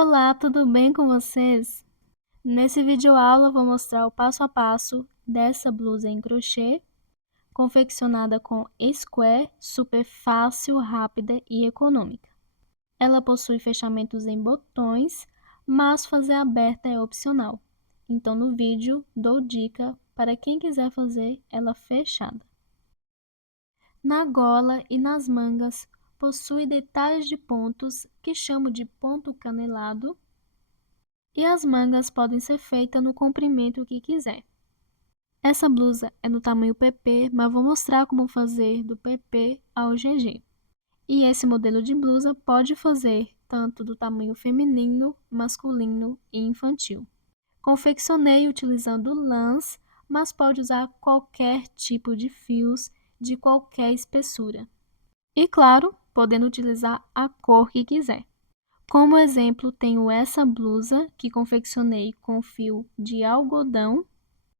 Olá, tudo bem com vocês? Nesse vídeo aula vou mostrar o passo a passo dessa blusa em crochê, confeccionada com square, super fácil, rápida e econômica. Ela possui fechamentos em botões, mas fazer aberta é opcional. Então no vídeo dou dica para quem quiser fazer ela fechada. Na gola e nas mangas possui detalhes de pontos que chamo de ponto canelado. E as mangas podem ser feitas no comprimento que quiser. Essa blusa é no tamanho PP, mas vou mostrar como fazer do PP ao GG. E esse modelo de blusa pode fazer tanto do tamanho feminino, masculino e infantil. Confeccionei utilizando lãs, mas pode usar qualquer tipo de fios de qualquer espessura. E claro, podendo utilizar a cor que quiser. Como exemplo, tenho essa blusa que confeccionei com fio de algodão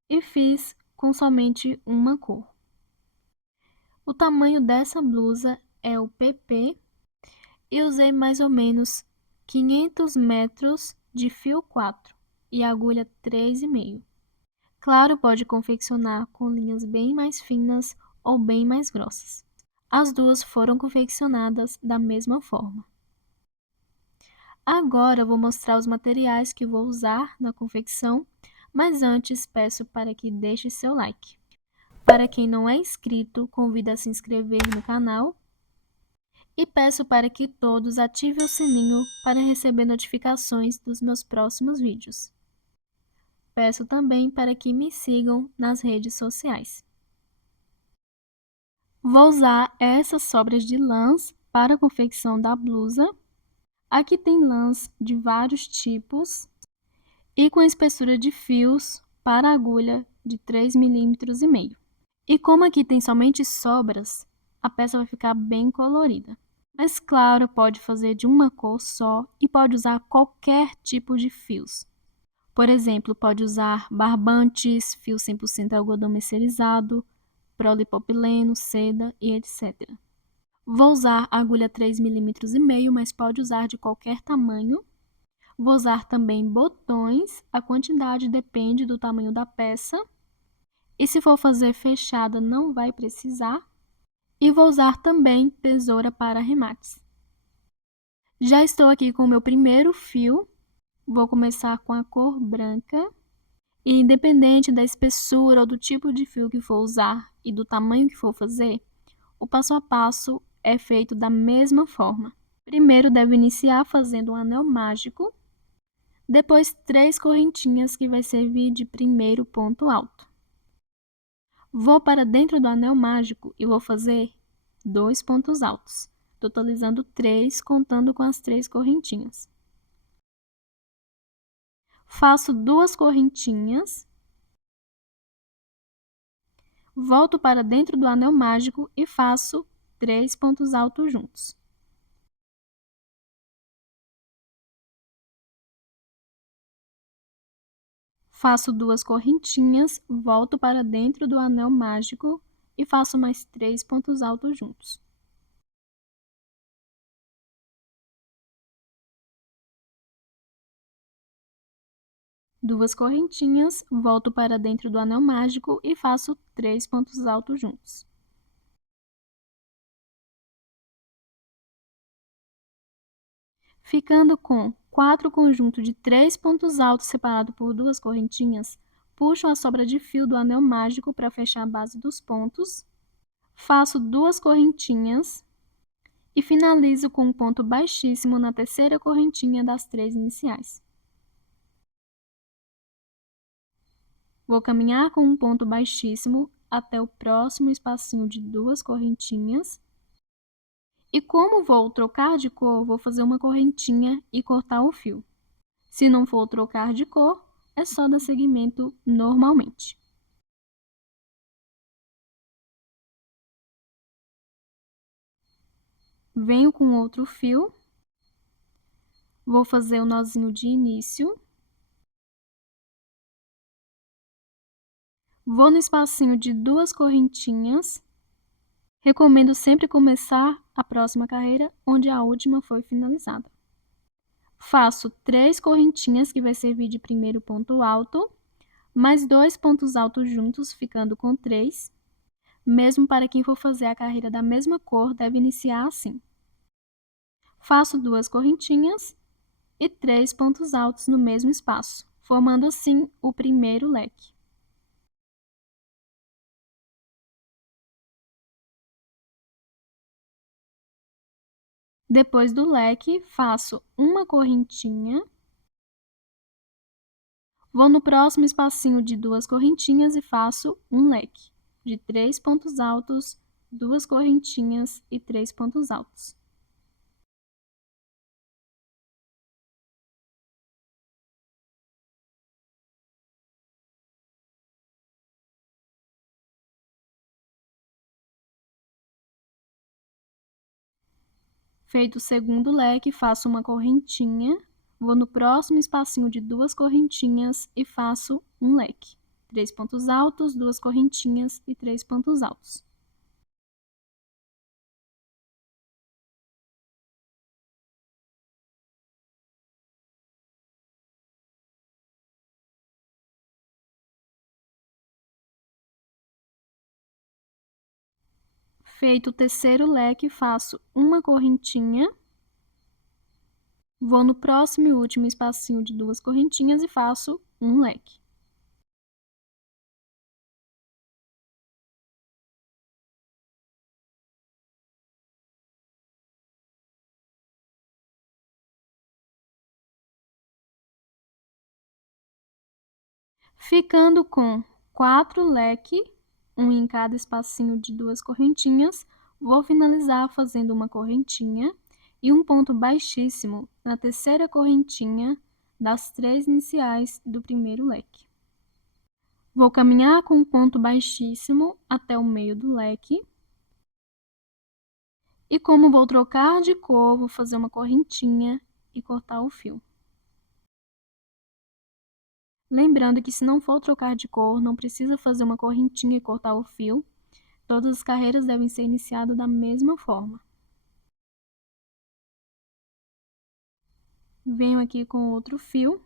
e fiz com somente uma cor. O tamanho dessa blusa é o PP e usei mais ou menos 500 metros de fio 4 e agulha 3,5. Claro, pode confeccionar com linhas bem mais finas ou bem mais grossas. As duas foram confeccionadas da mesma forma. Agora vou mostrar os materiais que vou usar na confecção, mas antes peço para que deixe seu like. Para quem não é inscrito, convido a se inscrever no canal e peço para que todos ativem o sininho para receber notificações dos meus próximos vídeos. Peço também para que me sigam nas redes sociais. Vou usar essas sobras de lãs para a confecção da blusa. Aqui tem lãs de vários tipos e com espessura de fios para agulha de 3,5 mm. E como aqui tem somente sobras, a peça vai ficar bem colorida. Mas claro, pode fazer de uma cor só e pode usar qualquer tipo de fios. Por exemplo, pode usar barbantes, fio 100% algodão mercerizado, polipropileno, seda e etc. Vou usar agulha 3,5 mm, mas pode usar de qualquer tamanho. Vou usar também botões, a quantidade depende do tamanho da peça. E se for fazer fechada, não vai precisar. E vou usar também tesoura para arremates. Já estou aqui com o meu primeiro fio. Vou começar com a cor branca. E independente da espessura ou do tipo de fio que for usar e do tamanho que for fazer, o passo a passo é feito da mesma forma. Primeiro, deve iniciar fazendo um anel mágico. Depois, 3 correntinhas que vai servir de primeiro ponto alto. Vou para dentro do anel mágico e vou fazer 2 pontos altos, totalizando 3, contando com as 3 correntinhas. Faço 2 correntinhas, volto para dentro do anel mágico e faço 3 pontos altos juntos. Faço 2 correntinhas, volto para dentro do anel mágico e faço mais 3 pontos altos juntos. Duas correntinhas, volto para dentro do anel mágico e faço 3 pontos altos juntos. Ficando com 4 conjuntos de 3 pontos altos separados por 2 correntinhas, puxo a sobra de fio do anel mágico para fechar a base dos pontos, faço 2 correntinhas e finalizo com um ponto baixíssimo na terceira correntinha das 3 iniciais. Vou caminhar com um ponto baixíssimo até o próximo espacinho de 2 correntinhas. E como vou trocar de cor, vou fazer uma correntinha e cortar o fio. Se não for trocar de cor, é só dar seguimento normalmente. Venho com outro fio. Vou fazer o nozinho de início. Vou no espacinho de 2 correntinhas. Recomendo sempre começar a próxima carreira onde a última foi finalizada. Faço 3 correntinhas, que vai servir de primeiro ponto alto, mais 2 pontos altos juntos, ficando com 3. Mesmo para quem for fazer a carreira da mesma cor, deve iniciar assim. Faço 2 correntinhas e 3 pontos altos no mesmo espaço, formando assim o primeiro leque. Depois do leque, faço uma correntinha, vou no próximo espacinho de 2 correntinhas e faço um leque de 3 pontos altos, 2 correntinhas e 3 pontos altos. Feito o segundo leque, faço uma correntinha, vou no próximo espacinho de 2 correntinhas e faço um leque. 3 pontos altos, 2 correntinhas e 3 pontos altos. Feito o terceiro leque, faço uma correntinha, vou no próximo e último espacinho de 2 correntinhas e faço um leque. Ficando com 4 leques, um em cada espacinho de 2 correntinhas, vou finalizar fazendo uma correntinha e um ponto baixíssimo na terceira correntinha das 3 iniciais do primeiro leque. Vou caminhar com um ponto baixíssimo até o meio do leque. E como vou trocar de cor, vou fazer uma correntinha e cortar o fio. Lembrando que se não for trocar de cor, não precisa fazer uma correntinha e cortar o fio. Todas as carreiras devem ser iniciadas da mesma forma. Venho aqui com outro fio.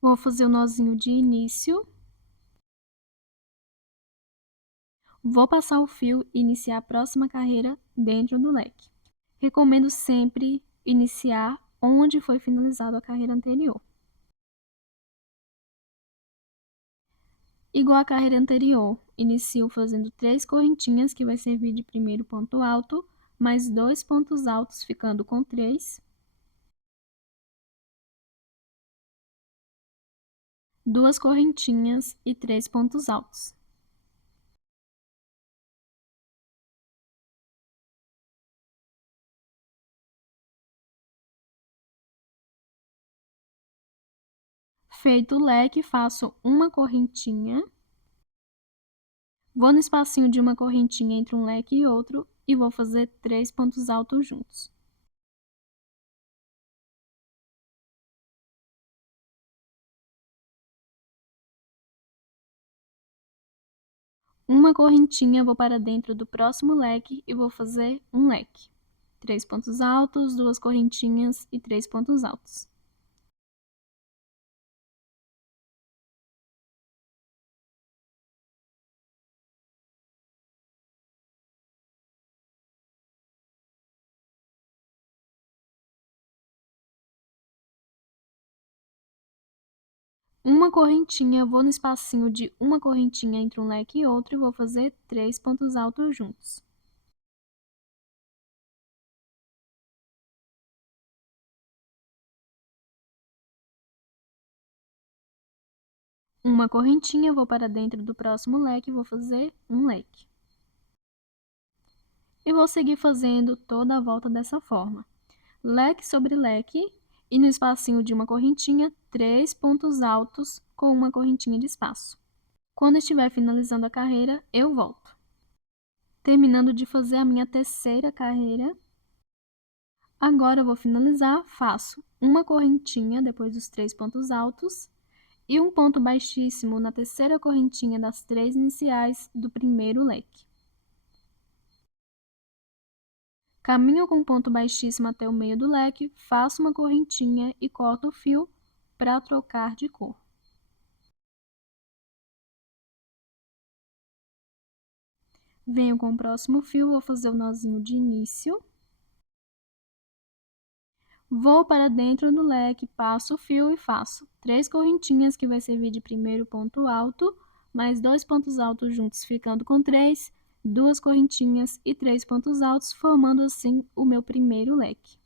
Vou fazer o nozinho de início. Vou passar o fio e iniciar a próxima carreira dentro do leque. Recomendo sempre iniciar onde foi finalizada a carreira anterior. Igual a carreira anterior, inicio fazendo 3 correntinhas, que vai servir de primeiro ponto alto, mais 2 pontos altos, ficando com 3. 2 correntinhas e 3 pontos altos. Feito o leque, faço uma correntinha. Vou no espacinho de uma correntinha entre um leque e outro e vou fazer 3 pontos altos juntos. Uma correntinha, vou para dentro do próximo leque e vou fazer um leque. 3 pontos altos, 2 correntinhas e 3 pontos altos. Uma correntinha, vou no espacinho de uma correntinha entre um leque e outro e vou fazer 3 pontos altos juntos. Uma correntinha, vou para dentro do próximo leque e vou fazer um leque. E vou seguir fazendo toda a volta dessa forma. Leque sobre leque e no espacinho de uma correntinha, 3 pontos altos com uma correntinha de espaço. Quando estiver finalizando a carreira, eu volto. Terminando de fazer a minha terceira carreira, agora eu vou finalizar, faço uma correntinha depois dos 3 pontos altos e um ponto baixíssimo na terceira correntinha das 3 iniciais do primeiro leque. Caminho com ponto baixíssimo até o meio do leque, faço uma correntinha e corto o fio para trocar de cor. Venho com o próximo fio, vou fazer o nozinho de início. Vou para dentro do leque, passo o fio e faço 3 correntinhas, que vai servir de primeiro ponto alto, mais 2 pontos altos juntos, ficando com 3, 2 correntinhas e 3 pontos altos, formando assim o meu primeiro leque.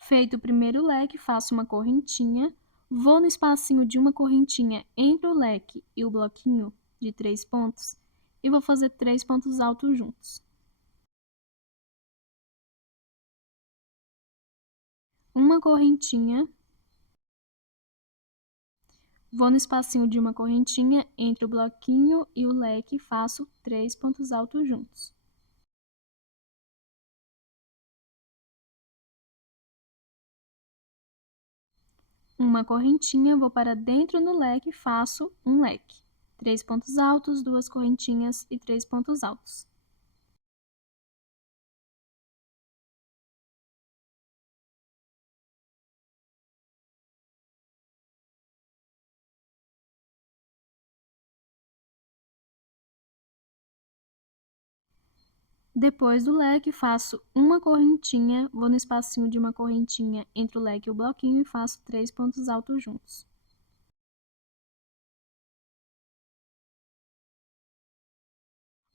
Feito o primeiro leque, faço uma correntinha, vou no espacinho de uma correntinha entre o leque e o bloquinho de 3 pontos e vou fazer 3 pontos altos juntos. Uma correntinha, vou no espacinho de uma correntinha entre o bloquinho e o leque e faço 3 pontos altos juntos. Uma correntinha, vou para dentro do leque e faço um leque. 3 pontos altos, 2 correntinhas e 3 pontos altos. Depois do leque, faço uma correntinha, vou no espacinho de uma correntinha entre o leque e o bloquinho e faço 3 pontos altos juntos.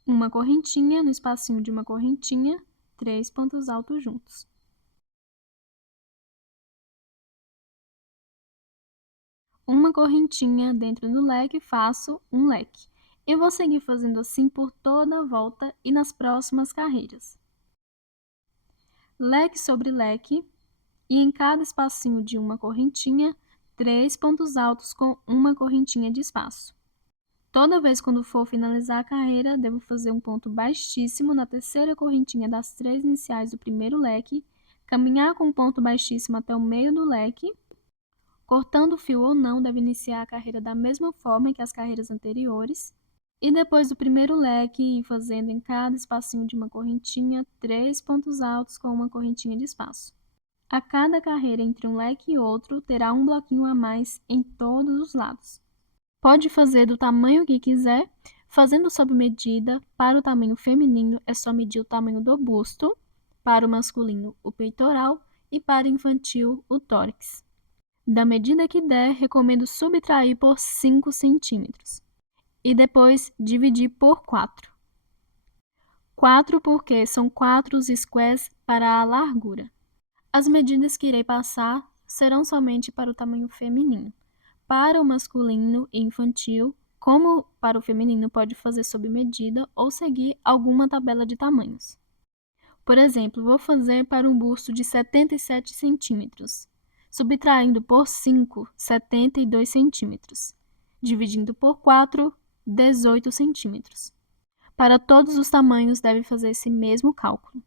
Uma correntinha, no espacinho de uma correntinha, 3 pontos altos juntos. Uma correntinha dentro do leque, faço um leque. Eu vou seguir fazendo assim por toda a volta e nas próximas carreiras. Leque sobre leque, e em cada espacinho de uma correntinha, 3 pontos altos com uma correntinha de espaço. Toda vez quando for finalizar a carreira, devo fazer um ponto baixíssimo na terceira correntinha das 3 iniciais do primeiro leque, caminhar com um ponto baixíssimo até o meio do leque. Cortando o fio ou não, deve iniciar a carreira da mesma forma que as carreiras anteriores. E depois do primeiro leque, ir fazendo em cada espacinho de uma correntinha 3 pontos altos com uma correntinha de espaço. A cada carreira entre um leque e outro, terá um bloquinho a mais em todos os lados. Pode fazer do tamanho que quiser, fazendo sob medida. Para o tamanho feminino, é só medir o tamanho do busto, para o masculino, o peitoral e para o infantil, o tórax. Da medida que der, recomendo subtrair por 5 centímetros e depois dividir por 4. 4 porque são 4 os squares para a largura. As medidas que irei passar serão somente para o tamanho feminino. Para o masculino e infantil, como para o feminino, pode fazer sob medida ou seguir alguma tabela de tamanhos. Por exemplo, vou fazer para um busto de 77 centímetros, subtraindo por 5, 72 centímetros, dividindo por 4, 18 centímetros. Para todos os tamanhos, deve fazer esse mesmo cálculo.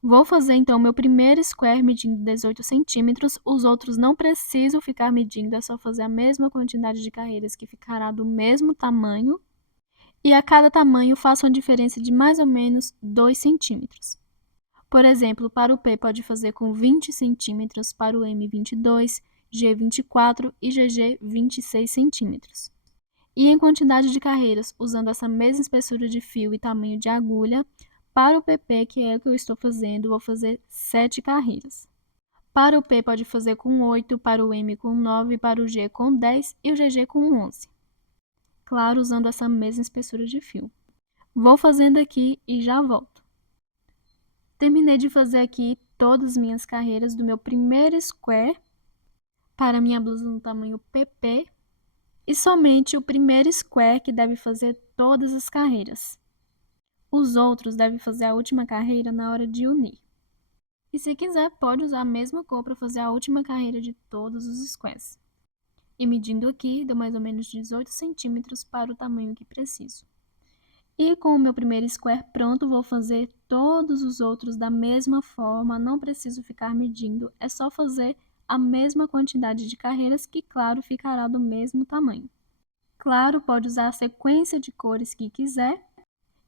Vou fazer então meu primeiro square medindo 18 centímetros, os outros não preciso ficar medindo, é só fazer a mesma quantidade de carreiras que ficará do mesmo tamanho. E a cada tamanho faço uma diferença de mais ou menos 2 centímetros. Por exemplo, para o P pode fazer com 20 centímetros, para o M 22, G 24 e GG 26 centímetros. E em quantidade de carreiras, usando essa mesma espessura de fio e tamanho de agulha, para o PP, que é o que eu estou fazendo, vou fazer 7 carreiras. Para o P pode fazer com 8, para o M com 9, para o G com 10 e o GG com 11. Claro, usando essa mesma espessura de fio. Vou fazendo aqui e já volto. Terminei de fazer aqui todas as minhas carreiras do meu primeiro square para minha blusa no tamanho PP e somente o primeiro square que deve fazer todas as carreiras. Os outros devem fazer a última carreira na hora de unir. E se quiser, pode usar a mesma cor para fazer a última carreira de todos os squares. E medindo aqui, deu mais ou menos 18 centímetros para o tamanho que preciso. E com o meu primeiro square pronto, vou fazer todos os outros da mesma forma, não preciso ficar medindo, é só fazer a mesma quantidade de carreiras que, claro, ficará do mesmo tamanho. Claro, pode usar a sequência de cores que quiser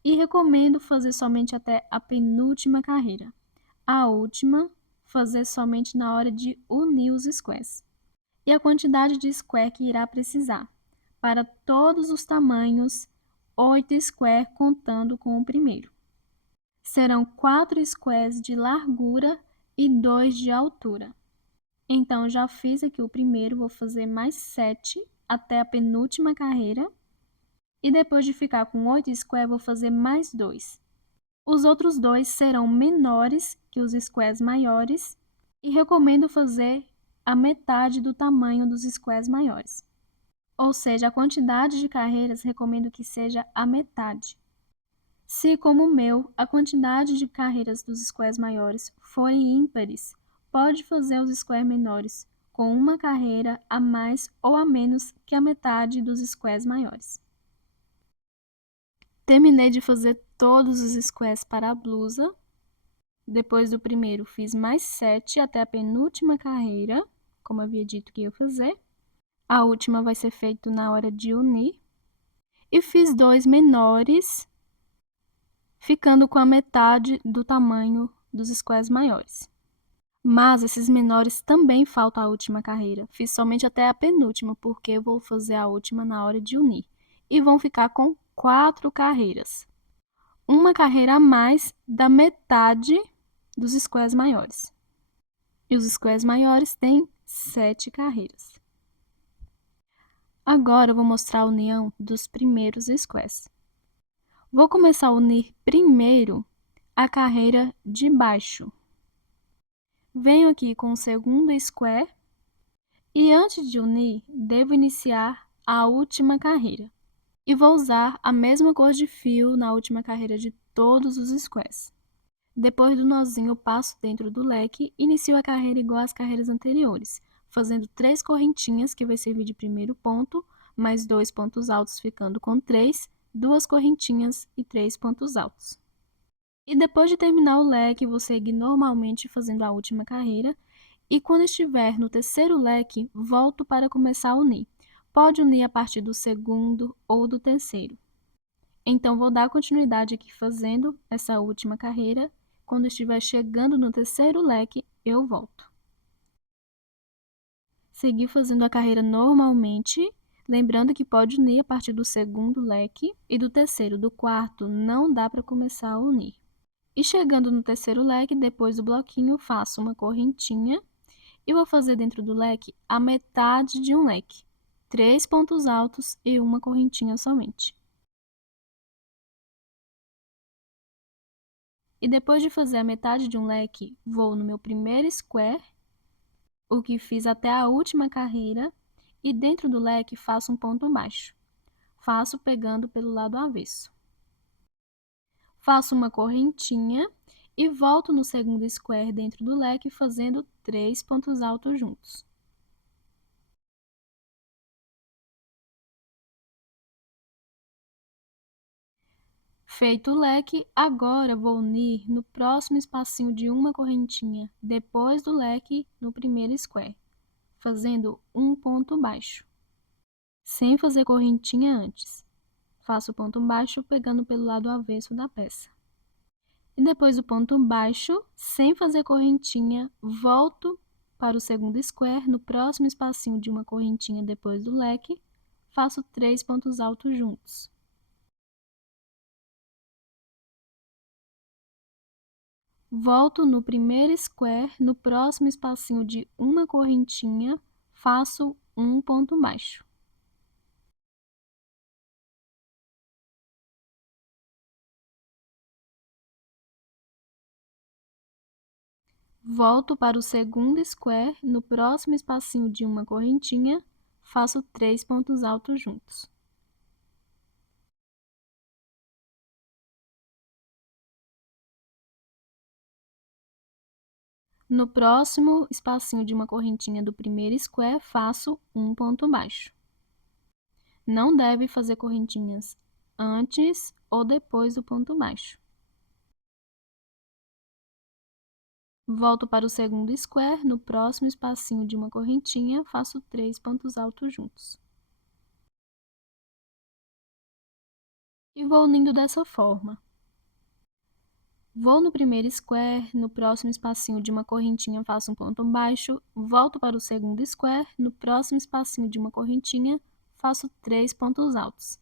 e recomendo fazer somente até a penúltima carreira. A última, fazer somente na hora de unir os squares. E a quantidade de square que irá precisar. Para todos os tamanhos, 8 square contando com o primeiro. Serão 4 squares de largura e 2 de altura. Então, já fiz aqui o primeiro, vou fazer mais 7 até a penúltima carreira. E depois de ficar com 8 squares, vou fazer mais 2. Os outros 2 serão menores que os squares maiores e recomendo fazer a metade do tamanho dos squares maiores. Ou seja, a quantidade de carreiras recomendo que seja a metade. Se, como o meu, a quantidade de carreiras dos squares maiores forem ímpares, pode fazer os squares menores com uma carreira a mais ou a menos que a metade dos squares maiores. Terminei de fazer todos os squares para a blusa. Depois do primeiro, fiz mais 7 até a penúltima carreira, como havia dito que ia fazer. A última vai ser feita na hora de unir. E fiz 2 menores, ficando com a metade do tamanho dos squares maiores. Mas esses menores também faltam a última carreira. Fiz somente até a penúltima, porque eu vou fazer a última na hora de unir. E vão ficar com 4 carreiras. Uma carreira a mais da metade dos squares maiores. E os squares maiores têm 7 carreiras. Agora eu vou mostrar a união dos primeiros squares. Vou começar a unir primeiro a carreira de baixo. Venho aqui com o segundo square e antes de unir, devo iniciar a última carreira. E vou usar a mesma cor de fio na última carreira de todos os squares. Depois do nozinho, passo dentro do leque e inicio a carreira igual às carreiras anteriores, fazendo 3 correntinhas, que vai servir de primeiro ponto, mais 2 pontos altos ficando com 3, 2 correntinhas e 3 pontos altos. E depois de terminar o leque, vou seguir normalmente fazendo a última carreira, e quando estiver no terceiro leque, volto para começar a unir. Pode unir a partir do segundo ou do terceiro. Então, vou dar continuidade aqui fazendo essa última carreira. Quando estiver chegando no terceiro leque, eu volto. Seguir fazendo a carreira normalmente, lembrando que pode unir a partir do segundo leque e do terceiro. Do quarto, não dá para começar a unir. E chegando no terceiro leque, depois do bloquinho, faço uma correntinha e vou fazer dentro do leque a metade de um leque. 3 pontos altos e uma correntinha somente. E depois de fazer a metade de um leque, vou no meu primeiro square, o que fiz até a última carreira, e dentro do leque faço um ponto baixo. Faço pegando pelo lado avesso. Faço uma correntinha e volto no segundo square dentro do leque, fazendo 3 pontos altos juntos. Feito o leque, agora vou unir no próximo espacinho de uma correntinha, depois do leque, no primeiro square, fazendo um ponto baixo, sem fazer correntinha antes. Faço o ponto baixo pegando pelo lado avesso da peça. E depois do ponto baixo, sem fazer correntinha, volto para o segundo square, no próximo espacinho de uma correntinha depois do leque, faço 3 pontos altos juntos. Volto no primeiro square, no próximo espacinho de uma correntinha, faço um ponto baixo. Volto para o segundo square, no próximo espacinho de uma correntinha, faço 3 pontos altos juntos. No próximo espacinho de uma correntinha do primeiro square, faço um ponto baixo. Não deve fazer correntinhas antes ou depois do ponto baixo. Volto para o segundo square, no próximo espacinho de uma correntinha, faço 3 pontos altos juntos. E vou unindo dessa forma. Vou no primeiro square, no próximo espacinho de uma correntinha faço um ponto baixo, volto para o segundo square, no próximo espacinho de uma correntinha faço 3 pontos altos,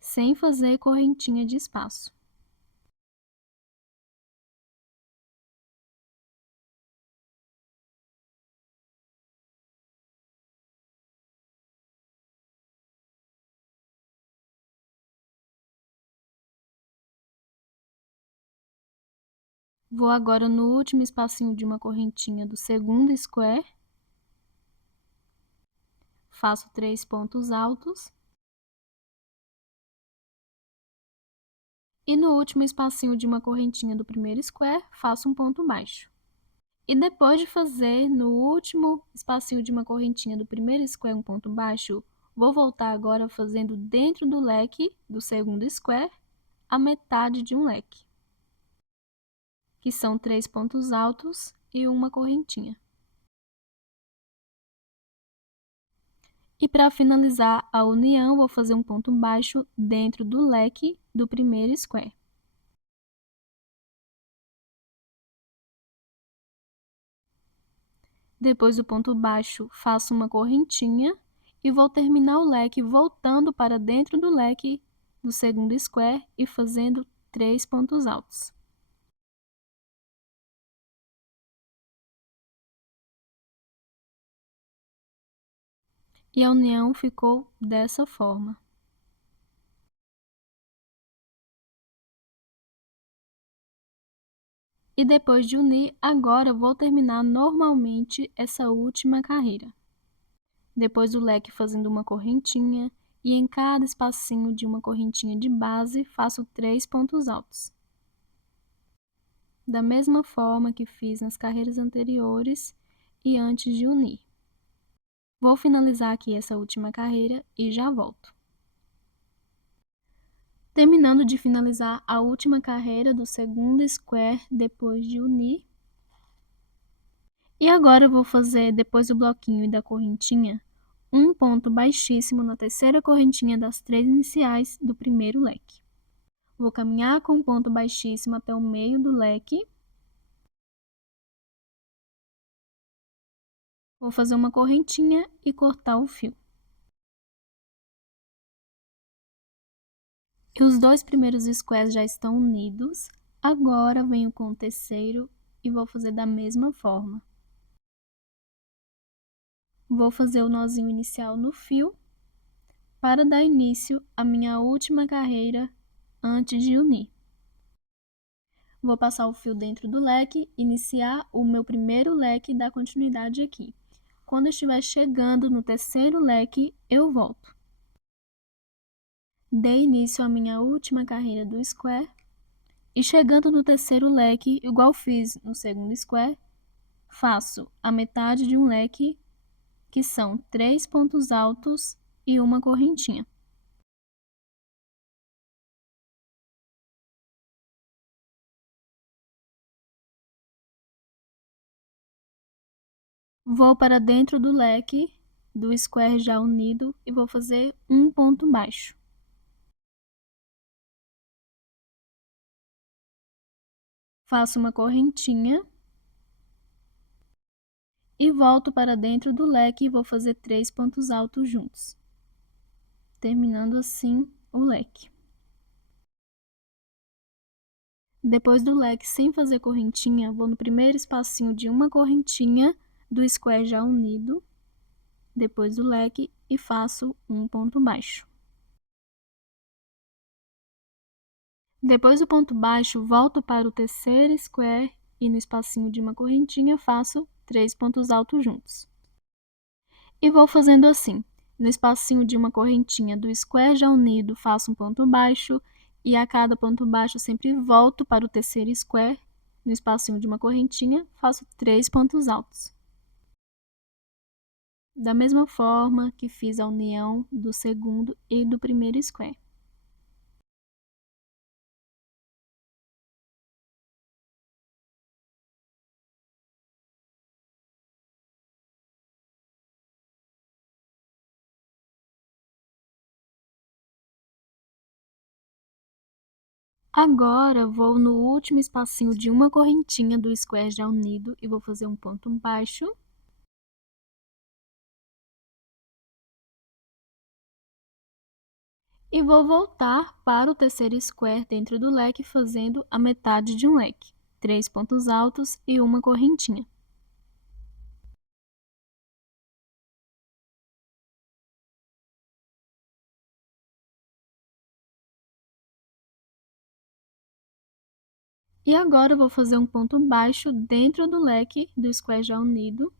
sem fazer correntinha de espaço. Vou agora no último espacinho de uma correntinha do segundo square, faço 3 pontos altos. E no último espacinho de uma correntinha do primeiro square, faço um ponto baixo. E depois de fazer no último espacinho de uma correntinha do primeiro square um ponto baixo, vou voltar agora fazendo dentro do leque do segundo square a metade de um leque, que são 3 pontos altos e uma correntinha. E para finalizar a união, vou fazer um ponto baixo dentro do leque do primeiro square. Depois do ponto baixo, faço uma correntinha e vou terminar o leque voltando para dentro do leque do segundo square e fazendo 3 pontos altos. E a união ficou dessa forma. E depois de unir, agora vou terminar normalmente essa última carreira. Depois do leque fazendo uma correntinha e em cada espacinho de uma correntinha de base faço 3 pontos altos. Da mesma forma que fiz nas carreiras anteriores e antes de unir. Vou finalizar aqui essa última carreira e já volto. Terminando de finalizar a última carreira do segundo square depois de unir. E agora eu vou fazer, depois do bloquinho e da correntinha, um ponto baixíssimo na terceira correntinha das 3 iniciais do primeiro leque. Vou caminhar com um ponto baixíssimo até o meio do leque. Vou fazer uma correntinha e cortar o fio. E os dois primeiros squares já estão unidos. Agora venho com o terceiro e vou fazer da mesma forma. Vou fazer o nozinho inicial no fio para dar início à minha última carreira antes de unir. Vou passar o fio dentro do leque, iniciar o meu primeiro leque e dar continuidade aqui. Quando eu estiver chegando no terceiro leque, eu volto. Dei início à minha última carreira do square e chegando no terceiro leque, igual fiz no segundo square, faço a metade de um leque, que são 3 pontos altos e uma correntinha. Vou para dentro do leque do square já unido e vou fazer um ponto baixo. Faço uma correntinha e volto para dentro do leque e vou fazer 3 pontos altos juntos, terminando assim o leque. Depois do leque, sem fazer correntinha, vou no primeiro espacinho de uma correntinha do square já unido, depois do leque, e faço um ponto baixo. Depois do ponto baixo, volto para o terceiro square e no espacinho de uma correntinha faço 3 pontos altos juntos. E vou fazendo assim. No espacinho de uma correntinha do square já unido, faço um ponto baixo e a cada ponto baixo sempre volto para o terceiro square. No espacinho de uma correntinha, faço 3 pontos altos. Da mesma forma que fiz a união do segundo e do primeiro square. Agora, vou no último espacinho de uma correntinha do square já unido e vou fazer um ponto baixo. E vou voltar para o terceiro square dentro do leque, fazendo a metade de um leque. 3 pontos altos e uma correntinha. E agora, eu vou fazer um ponto baixo dentro do leque do square já unido.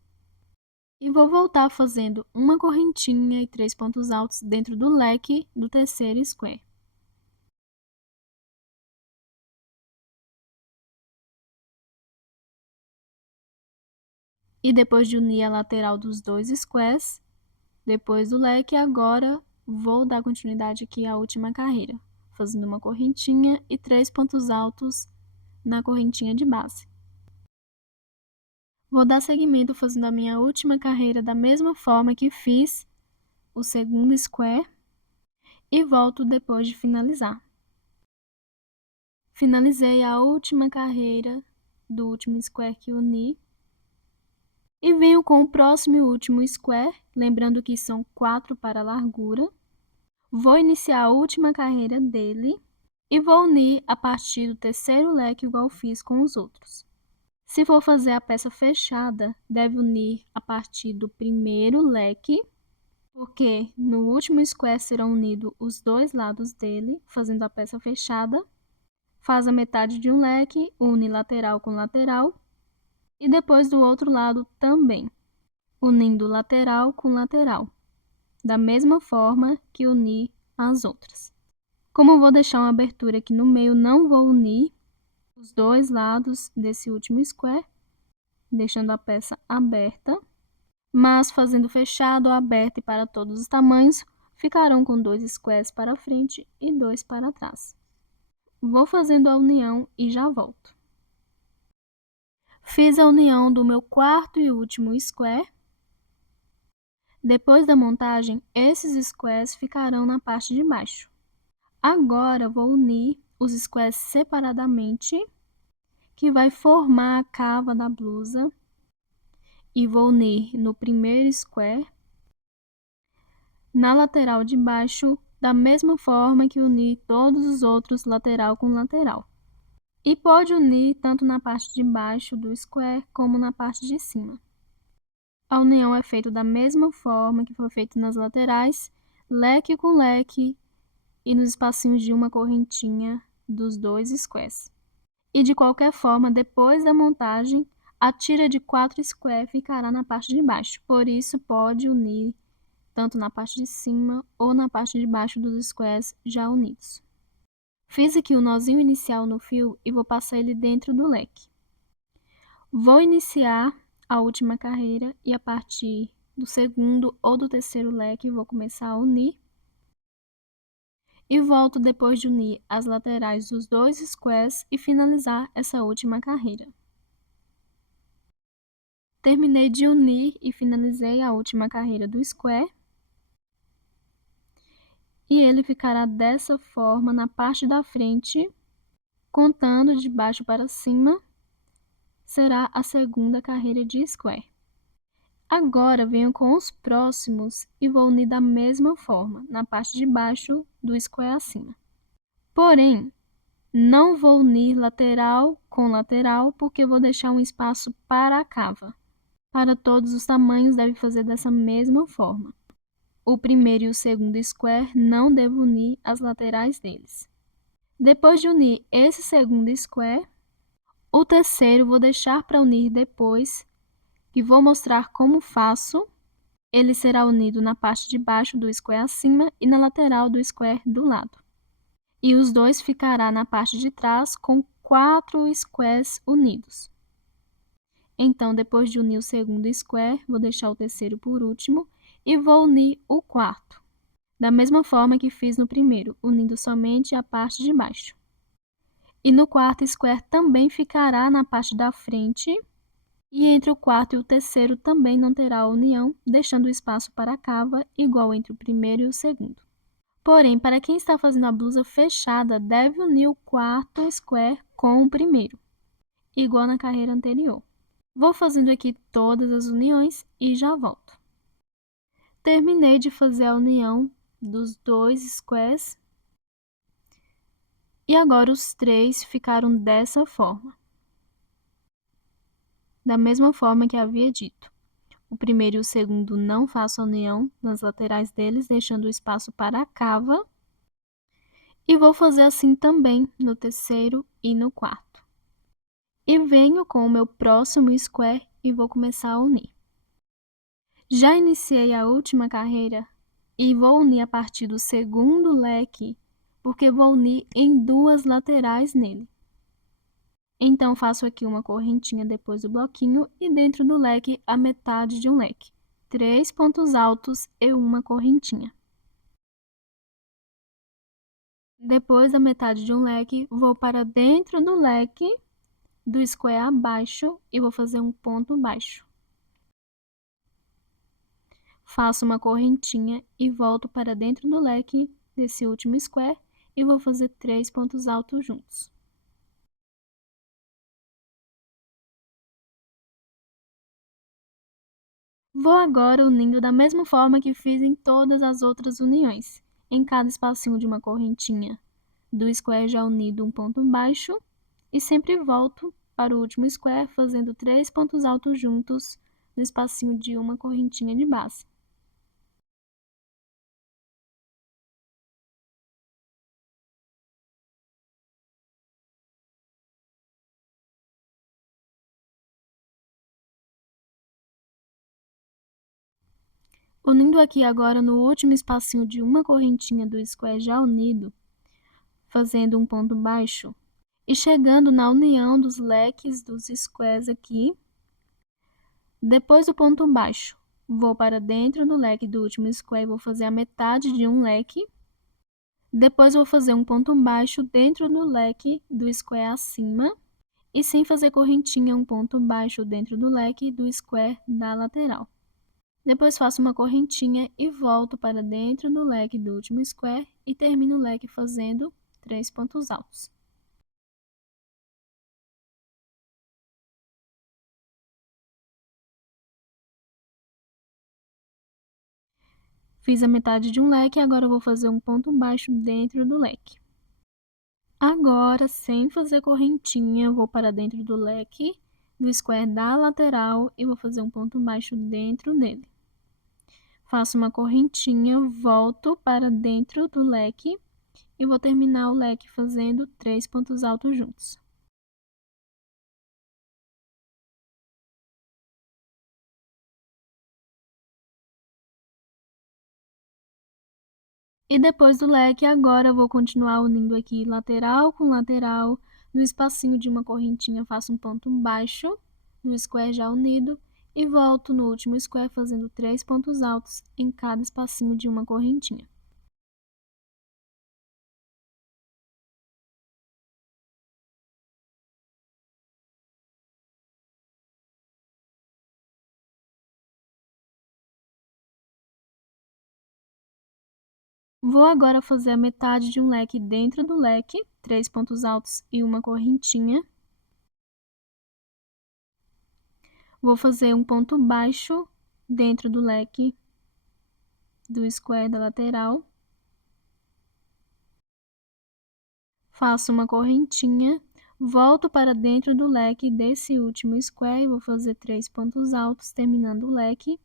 E vou voltar fazendo uma correntinha e 3 pontos altos dentro do leque do terceiro square. E depois de unir a lateral dos dois squares, depois do leque, agora vou dar continuidade aqui à última carreira, fazendo uma correntinha e 3 pontos altos na correntinha de base. Vou dar seguimento fazendo a minha última carreira da mesma forma que fiz o segundo square e volto depois de finalizar. Finalizei a última carreira do último square que uni e venho com o próximo e último square, lembrando que são 4 para a largura. Vou iniciar a última carreira dele e vou unir a partir do terceiro leque igual fiz com os outros. Se for fazer a peça fechada, deve unir a partir do primeiro leque, porque no último square serão unidos os dois lados dele, fazendo a peça fechada. Faz a metade de um leque, une lateral com lateral, e depois do outro lado também, unindo lateral com lateral, da mesma forma que unir as outras. Como eu vou deixar uma abertura aqui no meio, não vou unir os dois lados desse último square, deixando a peça aberta, mas fazendo fechado, aberto e para todos os tamanhos, ficarão com 2 squares para frente e 2 para trás. Vou fazendo a união e já volto. Fiz a união do meu quarto e último square. Depois da montagem, esses squares ficarão na parte de baixo. Agora, vou unir os squares separadamente, que vai formar a cava da blusa. E vou unir no primeiro square, na lateral de baixo, da mesma forma que uni todos os outros lateral com lateral. E pode unir tanto na parte de baixo do square como na parte de cima. A união é feita da mesma forma que foi feito nas laterais, leque com leque e nos espacinhos de uma correntinha dos dois squares. E de qualquer forma, depois da montagem, a tira de 4 squares ficará na parte de baixo, por isso pode unir tanto na parte de cima ou na parte de baixo dos squares já unidos. Fiz aqui o nozinho inicial no fio e vou passar ele dentro do leque. Vou iniciar a última carreira e a partir do segundo ou do terceiro leque vou começar a unir. E volto depois de unir as laterais dos dois squares e finalizar essa última carreira. Terminei de unir e finalizei a última carreira do square. E ele ficará dessa forma na parte da frente, contando de baixo para cima, será a segunda carreira de square. Agora, venho com os próximos e vou unir da mesma forma, na parte de baixo do square acima. Porém, não vou unir lateral com lateral, porque vou deixar um espaço para a cava. Para todos os tamanhos, deve fazer dessa mesma forma. O primeiro e o segundo square não devo unir as laterais deles. Depois de unir esse segundo square, o terceiro vou deixar para unir depois, que vou mostrar como faço. Ele será unido na parte de baixo do square acima e na lateral do square do lado. E os dois ficará na parte de trás com 4 squares unidos. Então, depois de unir o segundo square, vou deixar o terceiro por último e vou unir o quarto, da mesma forma que fiz no primeiro, unindo somente a parte de baixo. E no quarto square também ficará na parte da frente, e entre o quarto e o terceiro também não terá união, deixando o espaço para a cava igual entre o primeiro e o segundo. Porém, para quem está fazendo a blusa fechada, deve unir o quarto square com o primeiro, igual na carreira anterior. Vou fazendo aqui todas as uniões e já volto. Terminei de fazer a união dos 2 squares e agora os 3 ficaram dessa forma. Da mesma forma que havia dito. O primeiro e o segundo não faço a união nas laterais deles, deixando o espaço para a cava. E vou fazer assim também no terceiro e no quarto. E venho com o meu próximo square e vou começar a unir. Já iniciei a última carreira e vou unir a partir do segundo leque, porque vou unir em 2 laterais nele. Então, faço aqui uma correntinha depois do bloquinho e dentro do leque a metade de um leque. 3 pontos altos e uma correntinha. Depois da metade de um leque, vou para dentro do leque do square abaixo e vou fazer um ponto baixo. Faço uma correntinha e volto para dentro do leque desse último square e vou fazer 3 pontos altos juntos. Vou agora unindo da mesma forma que fiz em todas as outras uniões. Em cada espacinho de uma correntinha do square já unido um ponto baixo e sempre volto para o último square fazendo 3 pontos altos juntos no espacinho de uma correntinha de base. Unindo aqui agora no último espacinho de uma correntinha do square já unido, fazendo um ponto baixo e chegando na união dos leques dos squares aqui. Depois do ponto baixo, vou para dentro do leque do último square e vou fazer a metade de um leque. Depois vou fazer um ponto baixo dentro do leque do square acima e sem fazer correntinha, um ponto baixo dentro do leque do square da lateral. Depois faço uma correntinha e volto para dentro do leque do último square e termino o leque fazendo 3 pontos altos. Fiz a metade de um leque e agora eu vou fazer um ponto baixo dentro do leque. Agora, sem fazer correntinha, eu vou para dentro do leque do square da lateral e vou fazer um ponto baixo dentro dele. Faço uma correntinha, volto para dentro do leque e vou terminar o leque fazendo 3 pontos altos juntos. E depois do leque, agora eu vou continuar unindo aqui lateral com lateral. No espacinho de uma correntinha, faço um ponto baixo no square já unido e volto no último square fazendo 3 pontos altos em cada espacinho de uma correntinha. Vou agora fazer a metade de um leque dentro do leque, 3 pontos altos e uma correntinha. Vou fazer um ponto baixo dentro do leque do square da lateral. Faço uma correntinha, volto para dentro do leque desse último square e vou fazer 3 pontos altos, terminando o leque.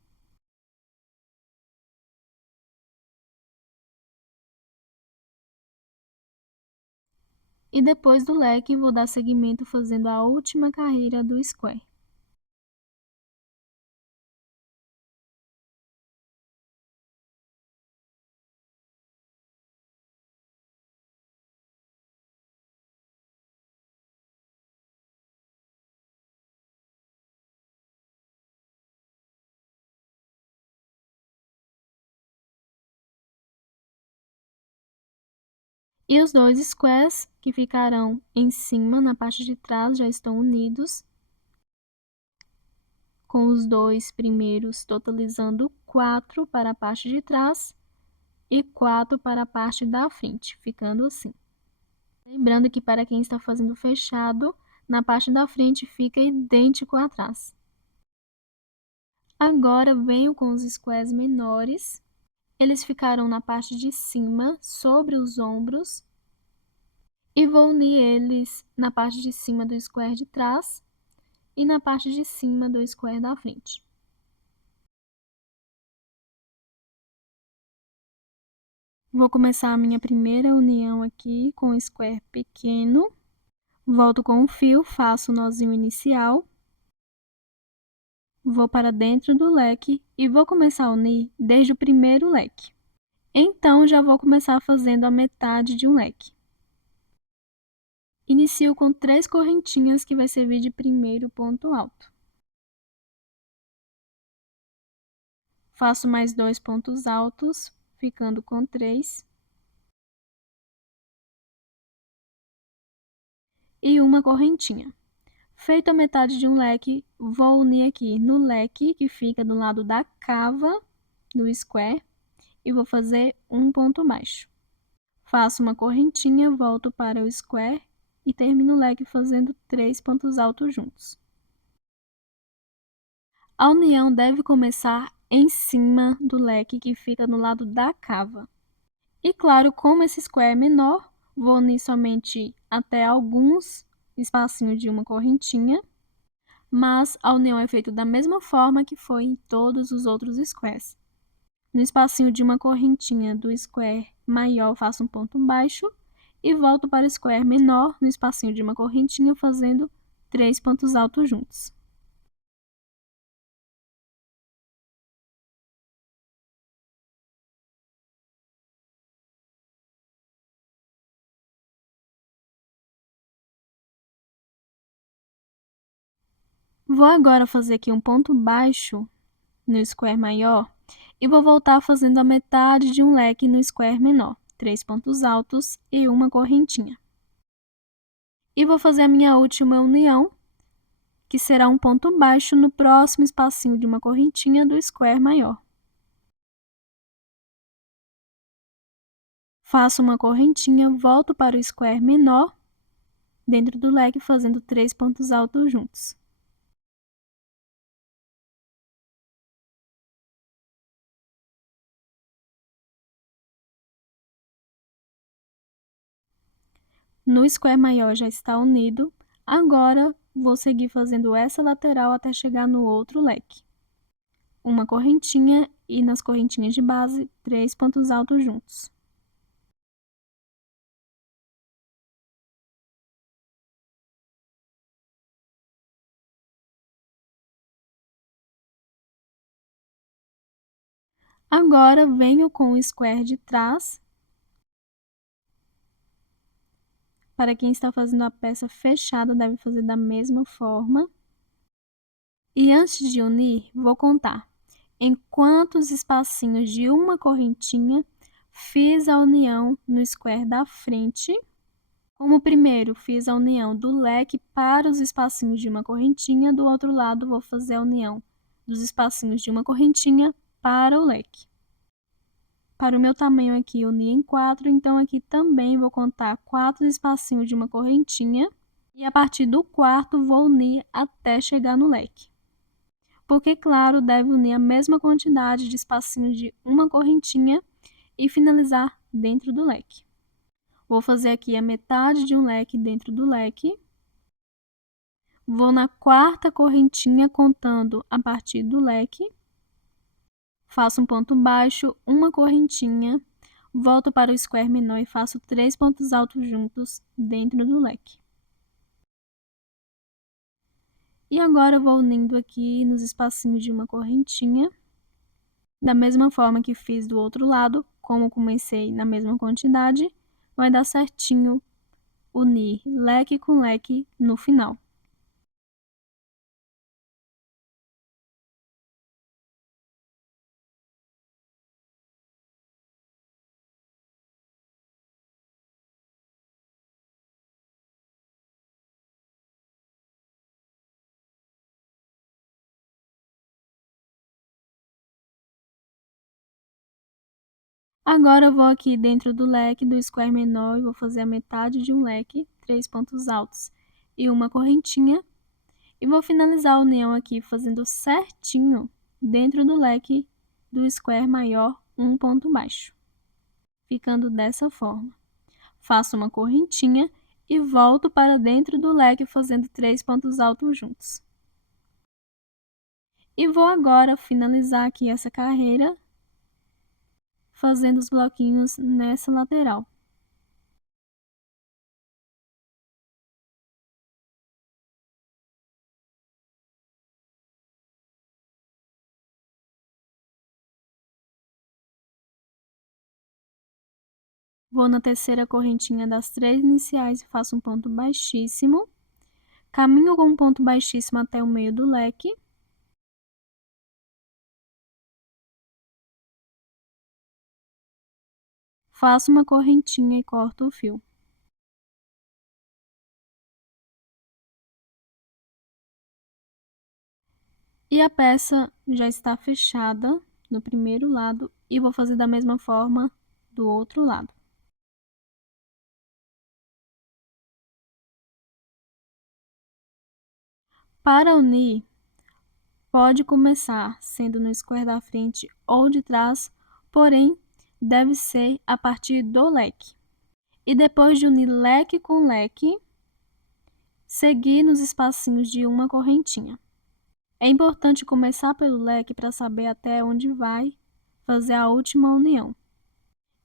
E depois do leque, vou dar seguimento fazendo a última carreira do square. E os 2 squares que ficarão em cima, na parte de trás, já estão unidos, com os 2 primeiros totalizando 4 para a parte de trás, e 4 para a parte da frente, ficando assim. Lembrando que para quem está fazendo fechado, na parte da frente fica idêntico atrás. Agora venho com os squares menores. Eles ficaram na parte de cima, sobre os ombros, e vou unir eles na parte de cima do square de trás e na parte de cima do square da frente. Vou começar a minha primeira união aqui com o square pequeno. Volto com o fio, faço o nozinho inicial. Vou para dentro do leque e vou começar a unir desde o primeiro leque. Então, já vou começar fazendo a metade de um leque. Inicio com 3 correntinhas, que vai servir de primeiro ponto alto. Faço mais 2 pontos altos, ficando com 3. E uma correntinha. Feita a metade de um leque, vou unir aqui no leque, que fica do lado da cava do square, e vou fazer um ponto baixo. Faço uma correntinha, volto para o square e termino o leque fazendo 3 pontos altos juntos. A união deve começar em cima do leque, que fica no lado da cava. E claro, como esse square é menor, vou unir somente até alguns espacinhos de uma correntinha, mas a união é feita da mesma forma que foi em todos os outros squares. No espacinho de uma correntinha do square maior, faço um ponto baixo e volto para o square menor no espacinho de uma correntinha, fazendo 3 pontos altos juntos. Vou agora fazer aqui um ponto baixo no square maior e vou voltar fazendo a metade de um leque no square menor, 3 pontos altos e uma correntinha. E vou fazer a minha última união, que será um ponto baixo no próximo espacinho de uma correntinha do square maior. Faço uma correntinha, volto para o square menor, dentro do leque, fazendo 3 pontos altos juntos. No square maior já está unido, agora vou seguir fazendo essa lateral até chegar no outro leque. Uma correntinha e nas correntinhas de base, 3 pontos altos juntos. Agora venho com o square de trás. Para quem está fazendo a peça fechada, deve fazer da mesma forma. E antes de unir, vou contar em quantos espacinhos de uma correntinha fiz a união no square da frente. Como primeiro fiz a união do leque para os espacinhos de uma correntinha, do outro lado vou fazer a união dos espacinhos de uma correntinha para o leque. Para o meu tamanho aqui, uni em 4, então aqui também vou contar 4 espacinhos de uma correntinha e a partir do quarto vou unir até chegar no leque. Porque, claro, deve unir a mesma quantidade de espacinhos de uma correntinha e finalizar dentro do leque. Vou fazer aqui a metade de um leque dentro do leque. Vou na quarta correntinha contando a partir do leque. Faço um ponto baixo, uma correntinha, volto para o square menor e faço 3 pontos altos juntos dentro do leque. E agora vou unindo aqui nos espacinhos de uma correntinha, da mesma forma que fiz do outro lado, como comecei na mesma quantidade, vai dar certinho unir leque com leque no final. Agora eu vou aqui dentro do leque do square menor e vou fazer a metade de um leque, 3 pontos altos e uma correntinha. E vou finalizar a união aqui fazendo certinho dentro do leque do square maior, um ponto baixo, ficando dessa forma. Faço uma correntinha e volto para dentro do leque fazendo 3 pontos altos juntos. E vou agora finalizar aqui essa carreira fazendo os bloquinhos nessa lateral. Vou na terceira correntinha das 3 iniciais e faço um ponto baixíssimo. Caminho com um ponto baixíssimo até o meio do leque. Faço uma correntinha e corto o fio. E a peça já está fechada no primeiro lado e vou fazer da mesma forma do outro lado. Para unir, pode começar sendo no square da frente ou de trás, porém, deve ser a partir do leque. E depois de unir leque com leque, seguir nos espacinhos de uma correntinha. É importante começar pelo leque para saber até onde vai fazer a última união.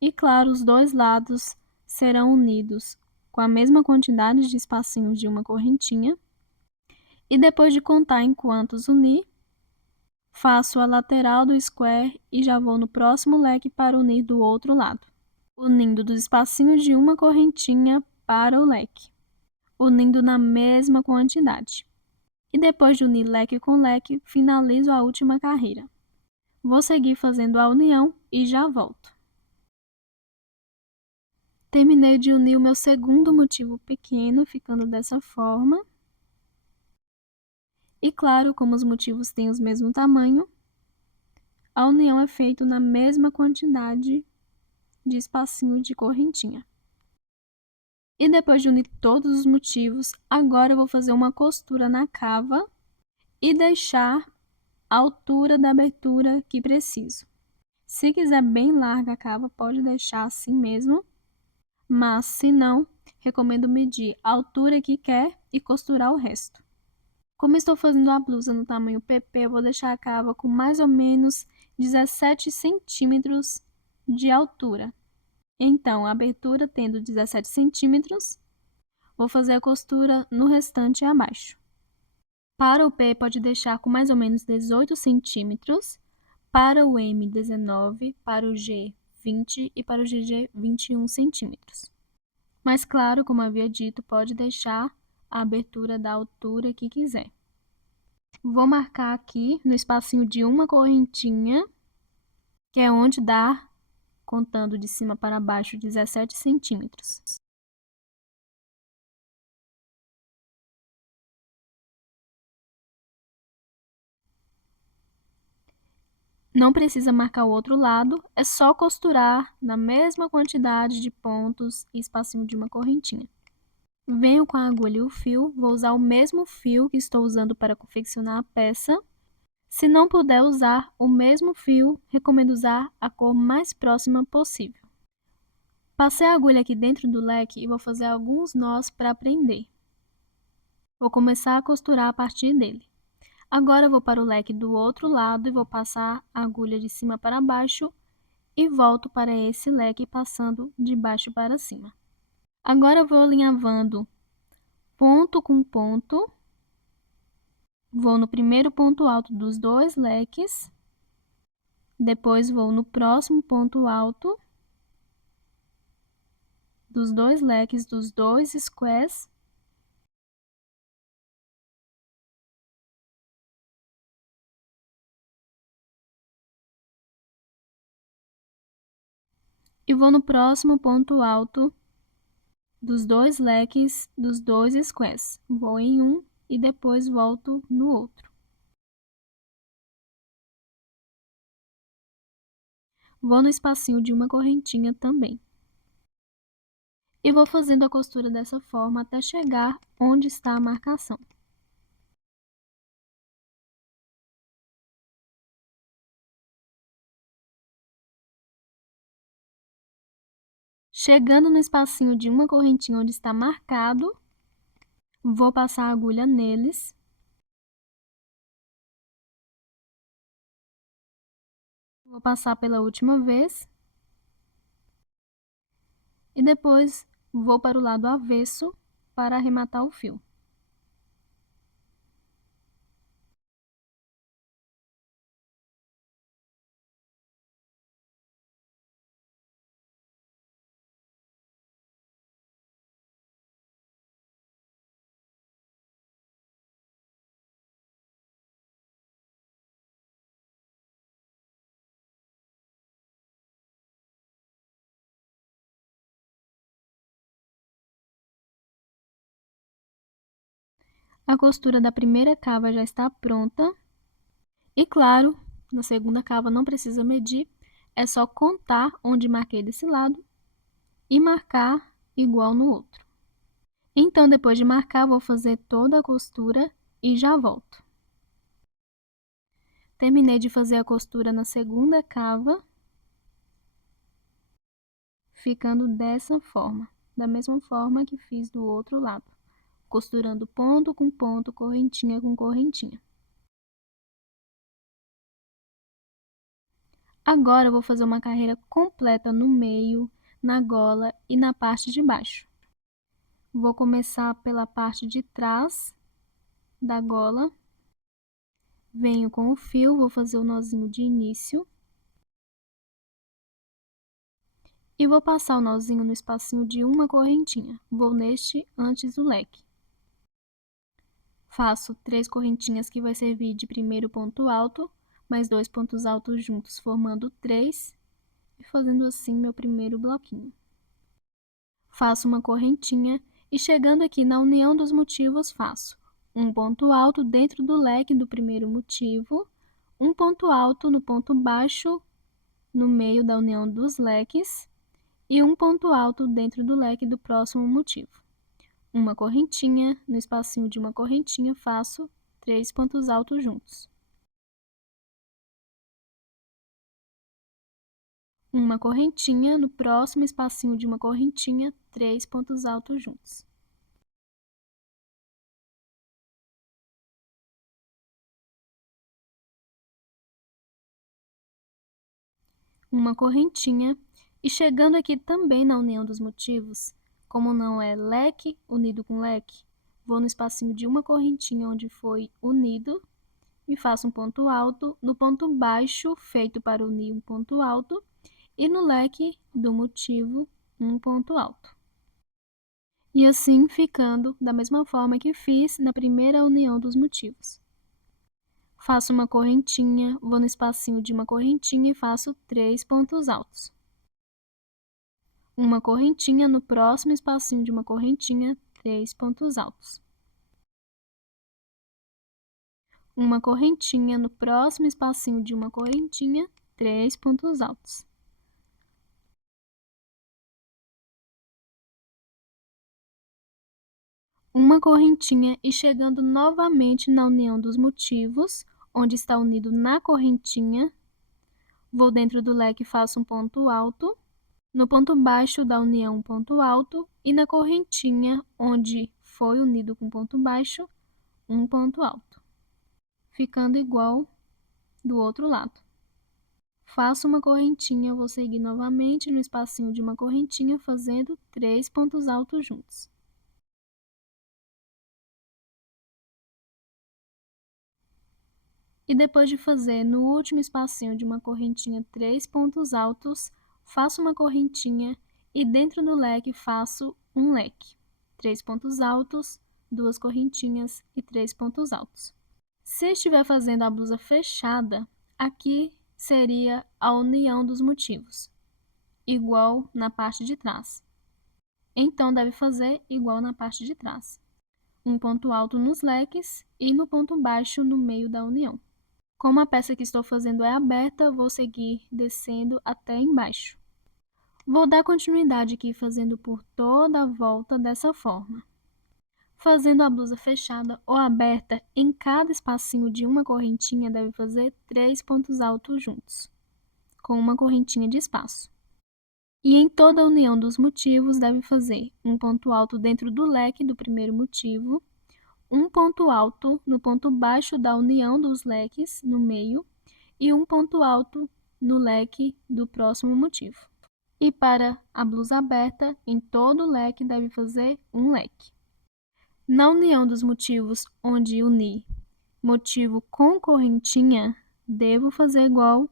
E claro, os dois lados serão unidos com a mesma quantidade de espacinhos de uma correntinha. E depois de contar em quantos unir, faço a lateral do square e já vou no próximo leque para unir do outro lado, unindo dos espacinhos de uma correntinha para o leque, unindo na mesma quantidade. E depois de unir leque com leque, finalizo a última carreira. Vou seguir fazendo a união e já volto. Terminei de unir o meu segundo motivo pequeno, ficando dessa forma. E claro, como os motivos têm o mesmo tamanho, a união é feita na mesma quantidade de espacinho de correntinha. E depois de unir todos os motivos, agora eu vou fazer uma costura na cava e deixar a altura da abertura que preciso. Se quiser bem larga a cava, pode deixar assim mesmo, mas se não, recomendo medir a altura que quer e costurar o resto. Como estou fazendo a blusa no tamanho PP, eu vou deixar a cava com mais ou menos 17 centímetros de altura. Então, a abertura tendo 17 centímetros, vou fazer a costura no restante abaixo. Para o P, pode deixar com mais ou menos 18 centímetros, para o M, 19, para o G, 20 e para o GG, 21 centímetros. Mas claro, como havia dito, pode deixar a abertura da altura que quiser. Vou marcar aqui no espacinho de uma correntinha, que é onde dá, contando de cima para baixo, 17 centímetros. Não precisa marcar o outro lado, é só costurar na mesma quantidade de pontos e espacinho de uma correntinha. Venho com a agulha e o fio, vou usar o mesmo fio que estou usando para confeccionar a peça. Se não puder usar o mesmo fio, recomendo usar a cor mais próxima possível. Passei a agulha aqui dentro do leque e vou fazer alguns nós para prender. Vou começar a costurar a partir dele. Agora vou para o leque do outro lado e vou passar a agulha de cima para baixo e volto para esse leque passando de baixo para cima. Agora vou alinhavando ponto com ponto. Vou no primeiro ponto alto dos dois leques, depois vou no próximo ponto alto dos dois leques dos dois squares. E vou no próximo ponto alto dos dois leques dos dois squares. Vou em um e depois volto no outro. Vou no espacinho de uma correntinha também. E vou fazendo a costura dessa forma até chegar onde está a marcação. Chegando no espacinho de uma correntinha onde está marcado, vou passar a agulha neles. Vou passar pela última vez. E depois vou para o lado avesso para arrematar o fio. A costura da primeira cava já está pronta. E claro, na segunda cava não precisa medir, é só contar onde marquei desse lado e marcar igual no outro. Então, depois de marcar, vou fazer toda a costura e já volto. Terminei de fazer a costura na segunda cava, ficando dessa forma, da mesma forma que fiz do outro lado, costurando ponto com ponto, correntinha com correntinha. Agora, eu vou fazer uma carreira completa no meio, na gola e na parte de baixo. Vou começar pela parte de trás da gola. Venho com o fio, vou fazer o nozinho de início. E vou passar o nozinho no espacinho de uma correntinha. Vou neste antes do leque. Faço 3 correntinhas que vai servir de primeiro ponto alto, mais 2 pontos altos juntos, formando 3, e fazendo assim meu primeiro bloquinho. Faço uma correntinha e chegando aqui na união dos motivos, faço um ponto alto dentro do leque do primeiro motivo, um ponto alto no ponto baixo no meio da união dos leques e um ponto alto dentro do leque do próximo motivo. Uma correntinha, no espacinho de uma correntinha, faço 3 pontos altos juntos. Uma correntinha, no próximo espacinho de uma correntinha, 3 pontos altos juntos. Uma correntinha e chegando aqui também na união dos motivos, como não é leque unido com leque, vou no espacinho de uma correntinha onde foi unido e faço um ponto alto, no ponto baixo feito para unir um ponto alto e no leque do motivo um ponto alto. E assim ficando da mesma forma que fiz na primeira união dos motivos. Faço uma correntinha, vou no espacinho de uma correntinha e faço 3 pontos altos. Uma correntinha, no próximo espacinho de uma correntinha, 3 pontos altos. Uma correntinha, no próximo espacinho de uma correntinha, 3 pontos altos. Uma correntinha e chegando novamente na união dos motivos, onde está unido na correntinha, vou dentro do leque e faço um ponto alto, no ponto baixo da união um ponto alto e na correntinha, onde foi unido com ponto baixo, um ponto alto, ficando igual do outro lado. Faço uma correntinha, vou seguir novamente no espacinho de uma correntinha, fazendo 3 pontos altos juntos. E depois de fazer no último espacinho de uma correntinha 3 pontos altos, faço uma correntinha e dentro do leque faço um leque. 3 pontos altos, 2 correntinhas e 3 pontos altos. Se estiver fazendo a blusa fechada, aqui seria a união dos motivos, igual na parte de trás. Então, deve fazer igual na parte de trás. Um ponto alto nos leques e no ponto baixo no meio da união. Como a peça que estou fazendo é aberta, vou seguir descendo até embaixo. Vou dar continuidade aqui fazendo por toda a volta dessa forma. Fazendo a blusa fechada ou aberta, em cada espacinho de uma correntinha deve fazer 3 pontos altos juntos, com uma correntinha de espaço. E em toda a união dos motivos, deve fazer um ponto alto dentro do leque do primeiro motivo, um ponto alto no ponto baixo da união dos leques no meio e um ponto alto no leque do próximo motivo. E para a blusa aberta, em todo o leque deve fazer um leque. Na união dos motivos onde unir motivo com correntinha, devo fazer igual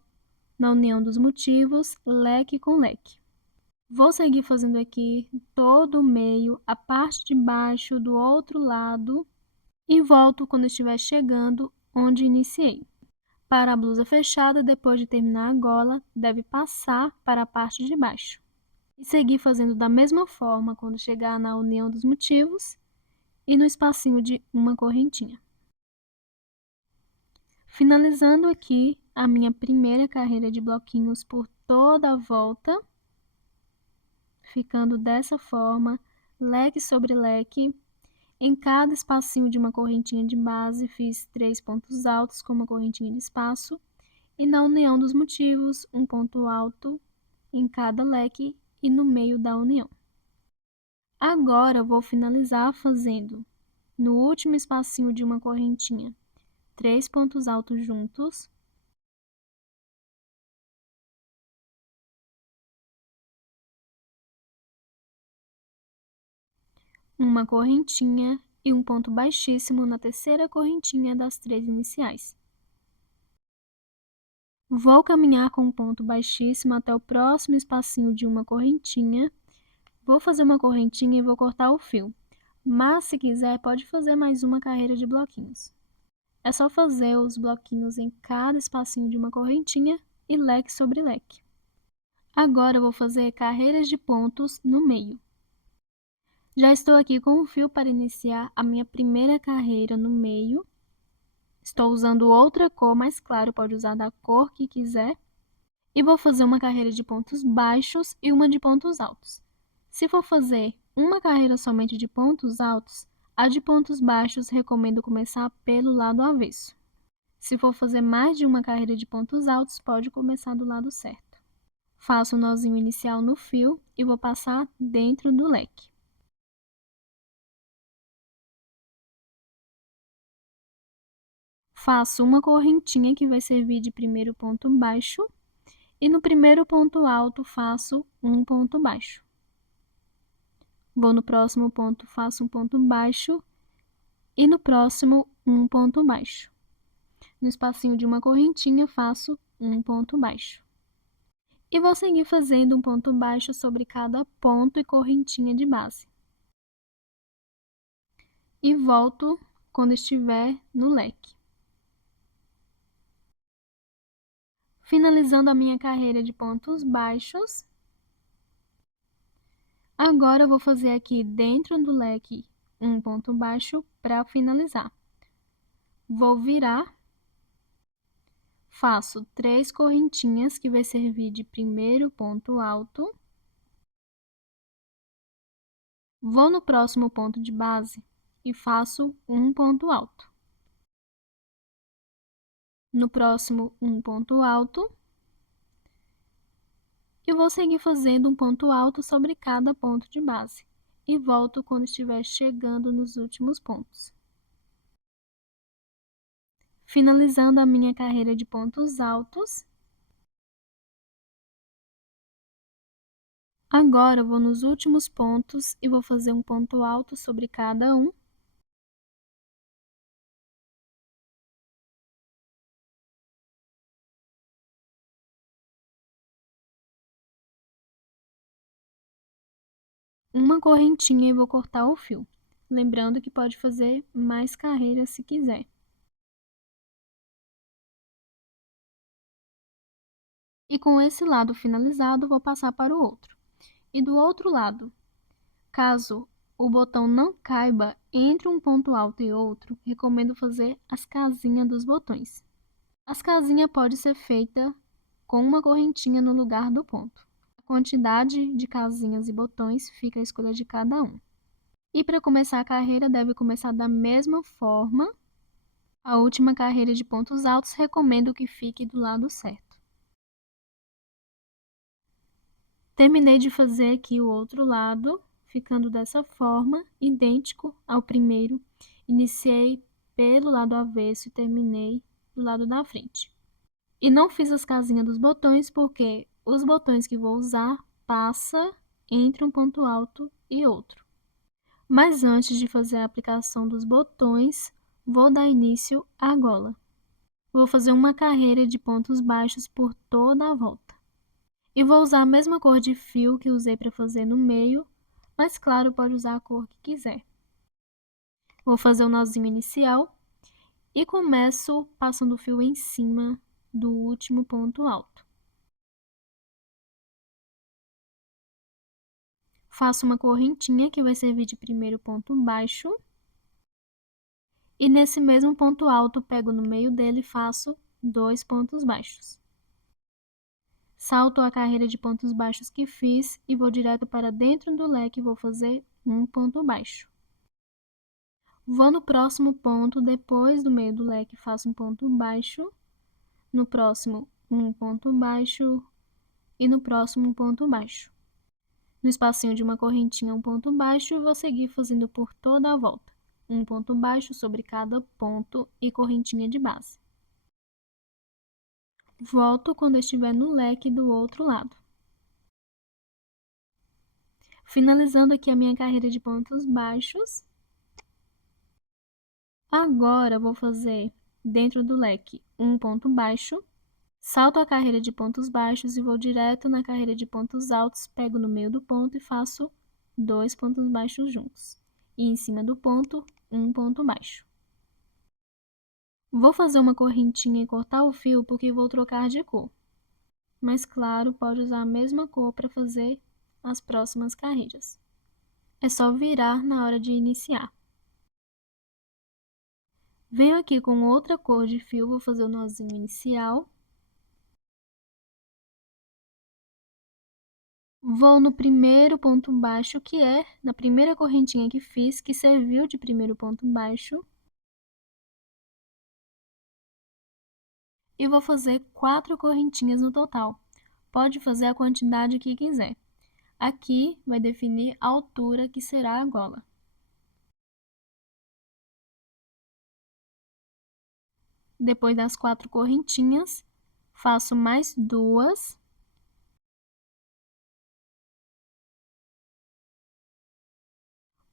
na união dos motivos leque com leque. Vou seguir fazendo aqui todo o meio, a parte de baixo do outro lado e volto quando estiver chegando onde iniciei. Para a blusa fechada, depois de terminar a gola, deve passar para a parte de baixo. E seguir fazendo da mesma forma quando chegar na união dos motivos e no espacinho de uma correntinha. Finalizando aqui a minha primeira carreira de bloquinhos por toda a volta, ficando dessa forma, leque sobre leque. Em cada espacinho de uma correntinha de base, fiz 3 pontos altos com uma correntinha de espaço e na união dos motivos, um ponto alto em cada leque e no meio da união. Agora, vou finalizar fazendo, no último espacinho de uma correntinha, 3 pontos altos juntos, uma correntinha e um ponto baixíssimo na terceira correntinha das 3 iniciais. Vou caminhar com um ponto baixíssimo até o próximo espacinho de uma correntinha. Vou fazer uma correntinha e vou cortar o fio. Mas, se quiser, pode fazer mais uma carreira de bloquinhos. É só fazer os bloquinhos em cada espacinho de uma correntinha e leque sobre leque. Agora, eu vou fazer carreiras de pontos no meio. Já estou aqui com o fio para iniciar a minha primeira carreira no meio. Estou usando outra cor, mas claro, pode usar da cor que quiser. E vou fazer uma carreira de pontos baixos e uma de pontos altos. Se for fazer uma carreira somente de pontos altos, a de pontos baixos recomendo começar pelo lado avesso. Se for fazer mais de uma carreira de pontos altos, pode começar do lado certo. Faço o nozinho inicial no fio e vou passar dentro do leque. Faço uma correntinha que vai servir de primeiro ponto baixo e no primeiro ponto alto faço um ponto baixo. Vou no próximo ponto, faço um ponto baixo e no próximo um ponto baixo. No espacinho de uma correntinha faço um ponto baixo. E vou seguir fazendo um ponto baixo sobre cada ponto e correntinha de base. E volto quando estiver no leque. Finalizando a minha carreira de pontos baixos. Agora eu vou fazer aqui dentro do leque um ponto baixo para finalizar. Vou virar, faço 3 correntinhas que vai servir de primeiro ponto alto. Vou no próximo ponto de base e faço um ponto alto. No próximo, um ponto alto. E vou seguir fazendo um ponto alto sobre cada ponto de base. E volto quando estiver chegando nos últimos pontos. Finalizando a minha carreira de pontos altos. Agora, eu vou nos últimos pontos e vou fazer um ponto alto sobre cada um. Uma correntinha e vou cortar o fio. Lembrando que pode fazer mais carreiras se quiser. E com esse lado finalizado, vou passar para o outro. E do outro lado, caso o botão não caiba entre um ponto alto e outro, recomendo fazer as casinhas dos botões. As casinhas podem ser feitas com uma correntinha no lugar do ponto. A quantidade de casinhas e botões fica à escolha de cada um. E para começar a carreira, deve começar da mesma forma. A última carreira de pontos altos, recomendo que fique do lado certo. Terminei de fazer aqui o outro lado, ficando dessa forma, idêntico ao primeiro. Iniciei pelo lado avesso e terminei do lado da frente. E não fiz as casinhas dos botões, porque os botões que vou usar passa entre um ponto alto e outro. Mas antes de fazer a aplicação dos botões, vou dar início à gola. Vou fazer uma carreira de pontos baixos por toda a volta. E vou usar a mesma cor de fio que usei para fazer no meio, mas claro, pode usar a cor que quiser. Vou fazer o nozinho inicial e começo passando o fio em cima do último ponto alto. Faço uma correntinha que vai servir de primeiro ponto baixo. E nesse mesmo ponto alto, pego no meio dele e faço 2 pontos baixos. Salto a carreira de pontos baixos que fiz e vou direto para dentro do leque e vou fazer um ponto baixo. Vou no próximo ponto, depois do meio do leque, faço um ponto baixo. No próximo, um ponto baixo. E no próximo, um ponto baixo. No espacinho de uma correntinha, um ponto baixo e vou seguir fazendo por toda a volta. Um ponto baixo sobre cada ponto e correntinha de base. Volto quando estiver no leque do outro lado. Finalizando aqui a minha carreira de pontos baixos. Agora, vou fazer dentro do leque um ponto baixo. Salto a carreira de pontos baixos e vou direto na carreira de pontos altos, pego no meio do ponto e faço 2 pontos baixos juntos. E em cima do ponto, um ponto baixo. Vou fazer uma correntinha e cortar o fio porque vou trocar de cor. Mas claro, pode usar a mesma cor para fazer as próximas carreiras. É só virar na hora de iniciar. Venho aqui com outra cor de fio, vou fazer o nozinho inicial. Vou no primeiro ponto baixo, que é na primeira correntinha que fiz, que serviu de primeiro ponto baixo. E vou fazer 4 correntinhas no total. Pode fazer a quantidade que quiser. Aqui vai definir a altura que será a gola. Depois das 4 correntinhas, faço mais 2.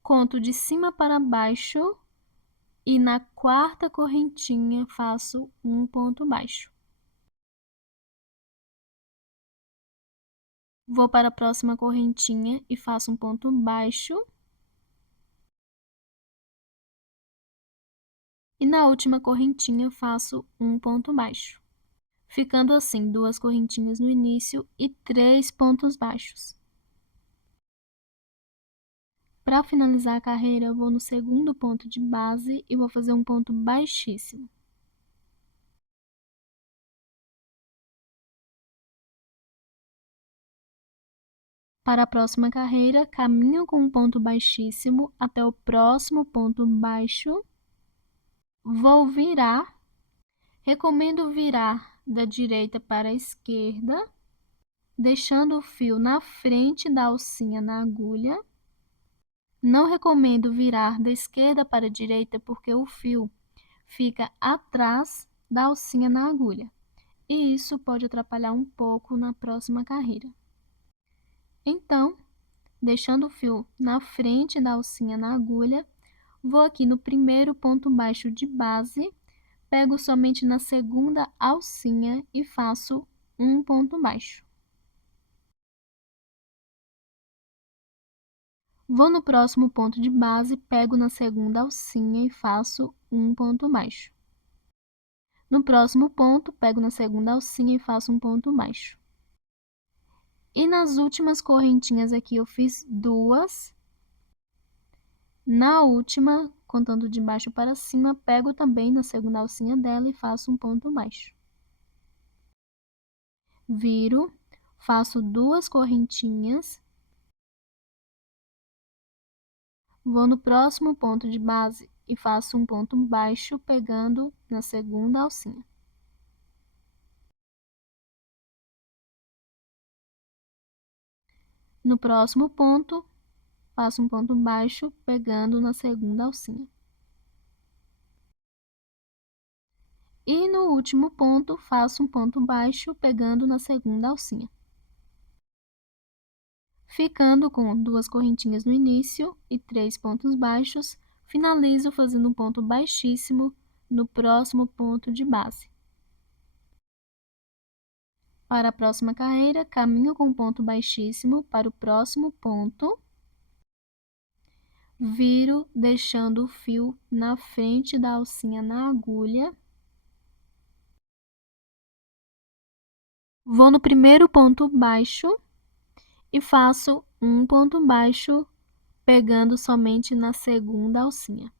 Conto de cima para baixo e na quarta correntinha faço um ponto baixo. Vou para a próxima correntinha e faço um ponto baixo. E na última correntinha faço um ponto baixo. Ficando assim, 2 correntinhas no início e 3 pontos baixos. Para finalizar a carreira, eu vou no segundo ponto de base e vou fazer um ponto baixíssimo. Para a próxima carreira, caminho com um ponto baixíssimo até o próximo ponto baixo. Vou virar. Recomendo virar da direita para a esquerda, deixando o fio na frente da alcinha na agulha. Não recomendo virar da esquerda para a direita porque o fio fica atrás da alcinha na agulha. E isso pode atrapalhar um pouco na próxima carreira. Então, deixando o fio na frente da alcinha na agulha, vou aqui no primeiro ponto baixo de base, pego somente na segunda alcinha e faço um ponto baixo. Vou no próximo ponto de base, pego na segunda alcinha e faço um ponto baixo. No próximo ponto, pego na segunda alcinha e faço um ponto baixo. E nas últimas correntinhas aqui eu fiz 2. Na última, contando de baixo para cima, pego também na segunda alcinha dela e faço um ponto baixo. viro, faço 2 correntinhas, vou no próximo ponto de base e faço um ponto baixo pegando na segunda alcinha. No próximo ponto, faço um ponto baixo pegando na segunda alcinha. E no último ponto, faço um ponto baixo pegando na segunda alcinha. Ficando com 2 correntinhas no início e 3 pontos baixos, finalizo fazendo um ponto baixíssimo no próximo ponto de base. Para a próxima carreira, caminho com ponto baixíssimo para o próximo ponto, viro deixando o fio na frente da alcinha na agulha, vou no primeiro ponto baixo e faço um ponto baixo pegando somente na segunda alcinha.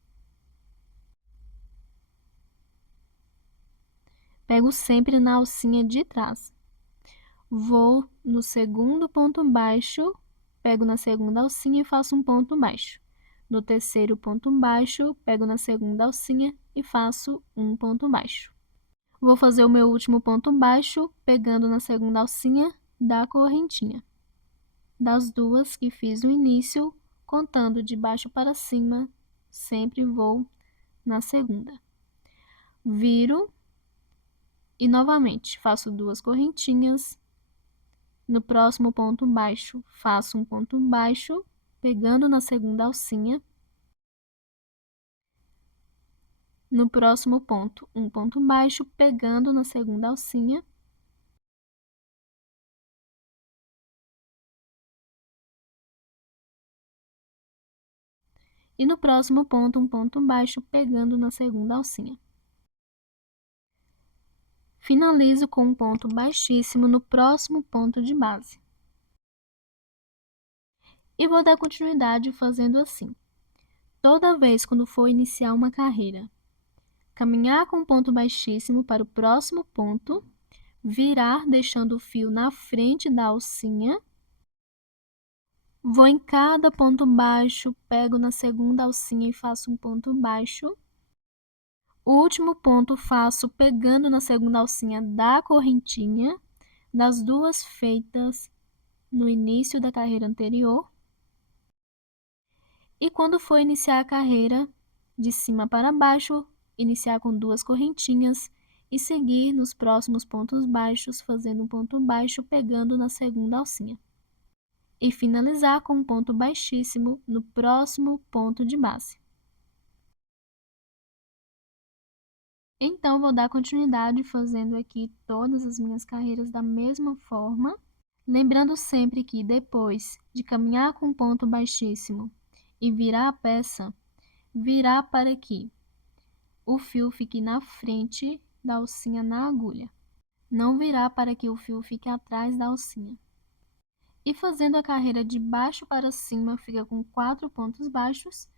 Pego sempre na alcinha de trás. Vou no segundo ponto baixo, pego na segunda alcinha e faço um ponto baixo. No terceiro ponto baixo, pego na segunda alcinha e faço um ponto baixo. Vou fazer o meu último ponto baixo, pegando na segunda alcinha da correntinha. Das 2 que fiz no início, contando de baixo para cima, sempre vou na segunda. Viro e novamente faço 2 correntinhas. No próximo ponto baixo, faço um ponto baixo, pegando na segunda alcinha. No próximo ponto, um ponto baixo, pegando na segunda alcinha. E no próximo ponto, um ponto baixo, pegando na segunda alcinha. Finalizo com um ponto baixíssimo no próximo ponto de base. E vou dar continuidade fazendo assim. Toda vez quando for iniciar uma carreira, caminhar com um ponto baixíssimo para o próximo ponto, virar deixando o fio na frente da alcinha, vou em cada ponto baixo, pego na segunda alcinha e faço um ponto baixo. O último ponto faço pegando na segunda alcinha da correntinha, das 2 feitas no início da carreira anterior. E quando for iniciar a carreira, de cima para baixo, iniciar com 2 correntinhas e seguir nos próximos pontos baixos, fazendo um ponto baixo pegando na segunda alcinha. E finalizar com um ponto baixíssimo no próximo ponto de base. Então, vou dar continuidade fazendo aqui todas as minhas carreiras da mesma forma, lembrando sempre que depois de caminhar com um ponto baixíssimo e virar a peça, virar para que o fio fique na frente da alcinha na agulha, não virar para que o fio fique atrás da alcinha. E fazendo a carreira de baixo para cima, fica com 4 pontos baixos,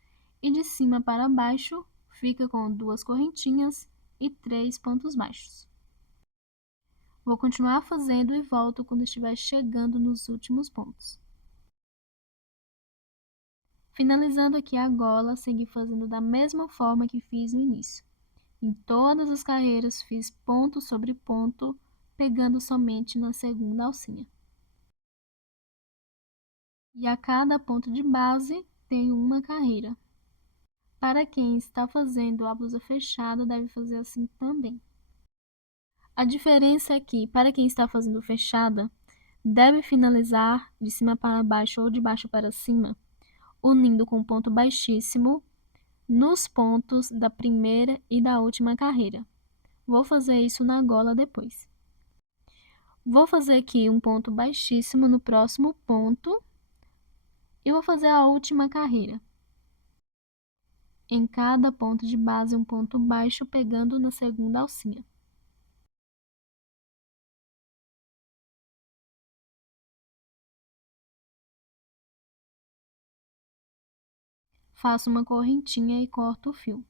e de cima para baixo, fica com 2 correntinhas e 3 pontos baixos. Vou continuar fazendo e volto quando estiver chegando nos últimos pontos. Finalizando aqui a gola, segui fazendo da mesma forma que fiz no início. Em todas as carreiras, fiz ponto sobre ponto, pegando somente na segunda alcinha. E a cada ponto de base, tem uma carreira. Para quem está fazendo a blusa fechada, deve fazer assim também. A diferença é que, para quem está fazendo fechada, deve finalizar de cima para baixo ou de baixo para cima, unindo com ponto baixíssimo nos pontos da primeira e da última carreira. Vou fazer isso na gola depois. Vou fazer aqui um ponto baixíssimo no próximo ponto e vou fazer a última carreira. Em cada ponto de base, um ponto baixo pegando na segunda alcinha. Faço uma correntinha e corto o fio.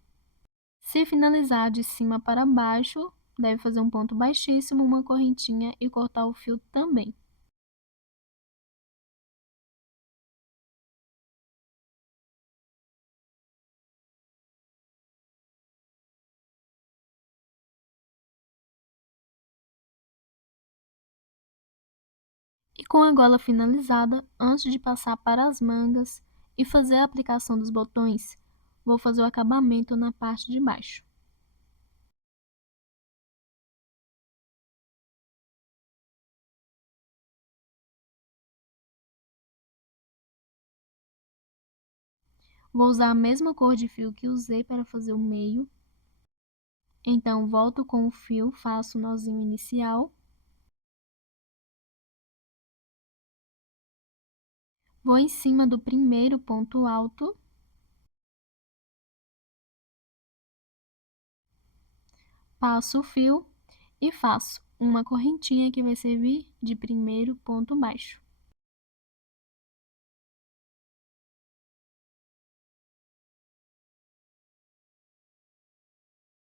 Se finalizar de cima para baixo, deve fazer um ponto baixíssimo, uma correntinha e cortar o fio também. E com a gola finalizada, antes de passar para as mangas e fazer a aplicação dos botões, vou fazer o acabamento na parte de baixo. Vou usar a mesma cor de fio que usei para fazer o meio. Então, volto com o fio, faço o nozinho inicial. Vou em cima do primeiro ponto alto. Passo o fio e faço uma correntinha que vai servir de primeiro ponto baixo.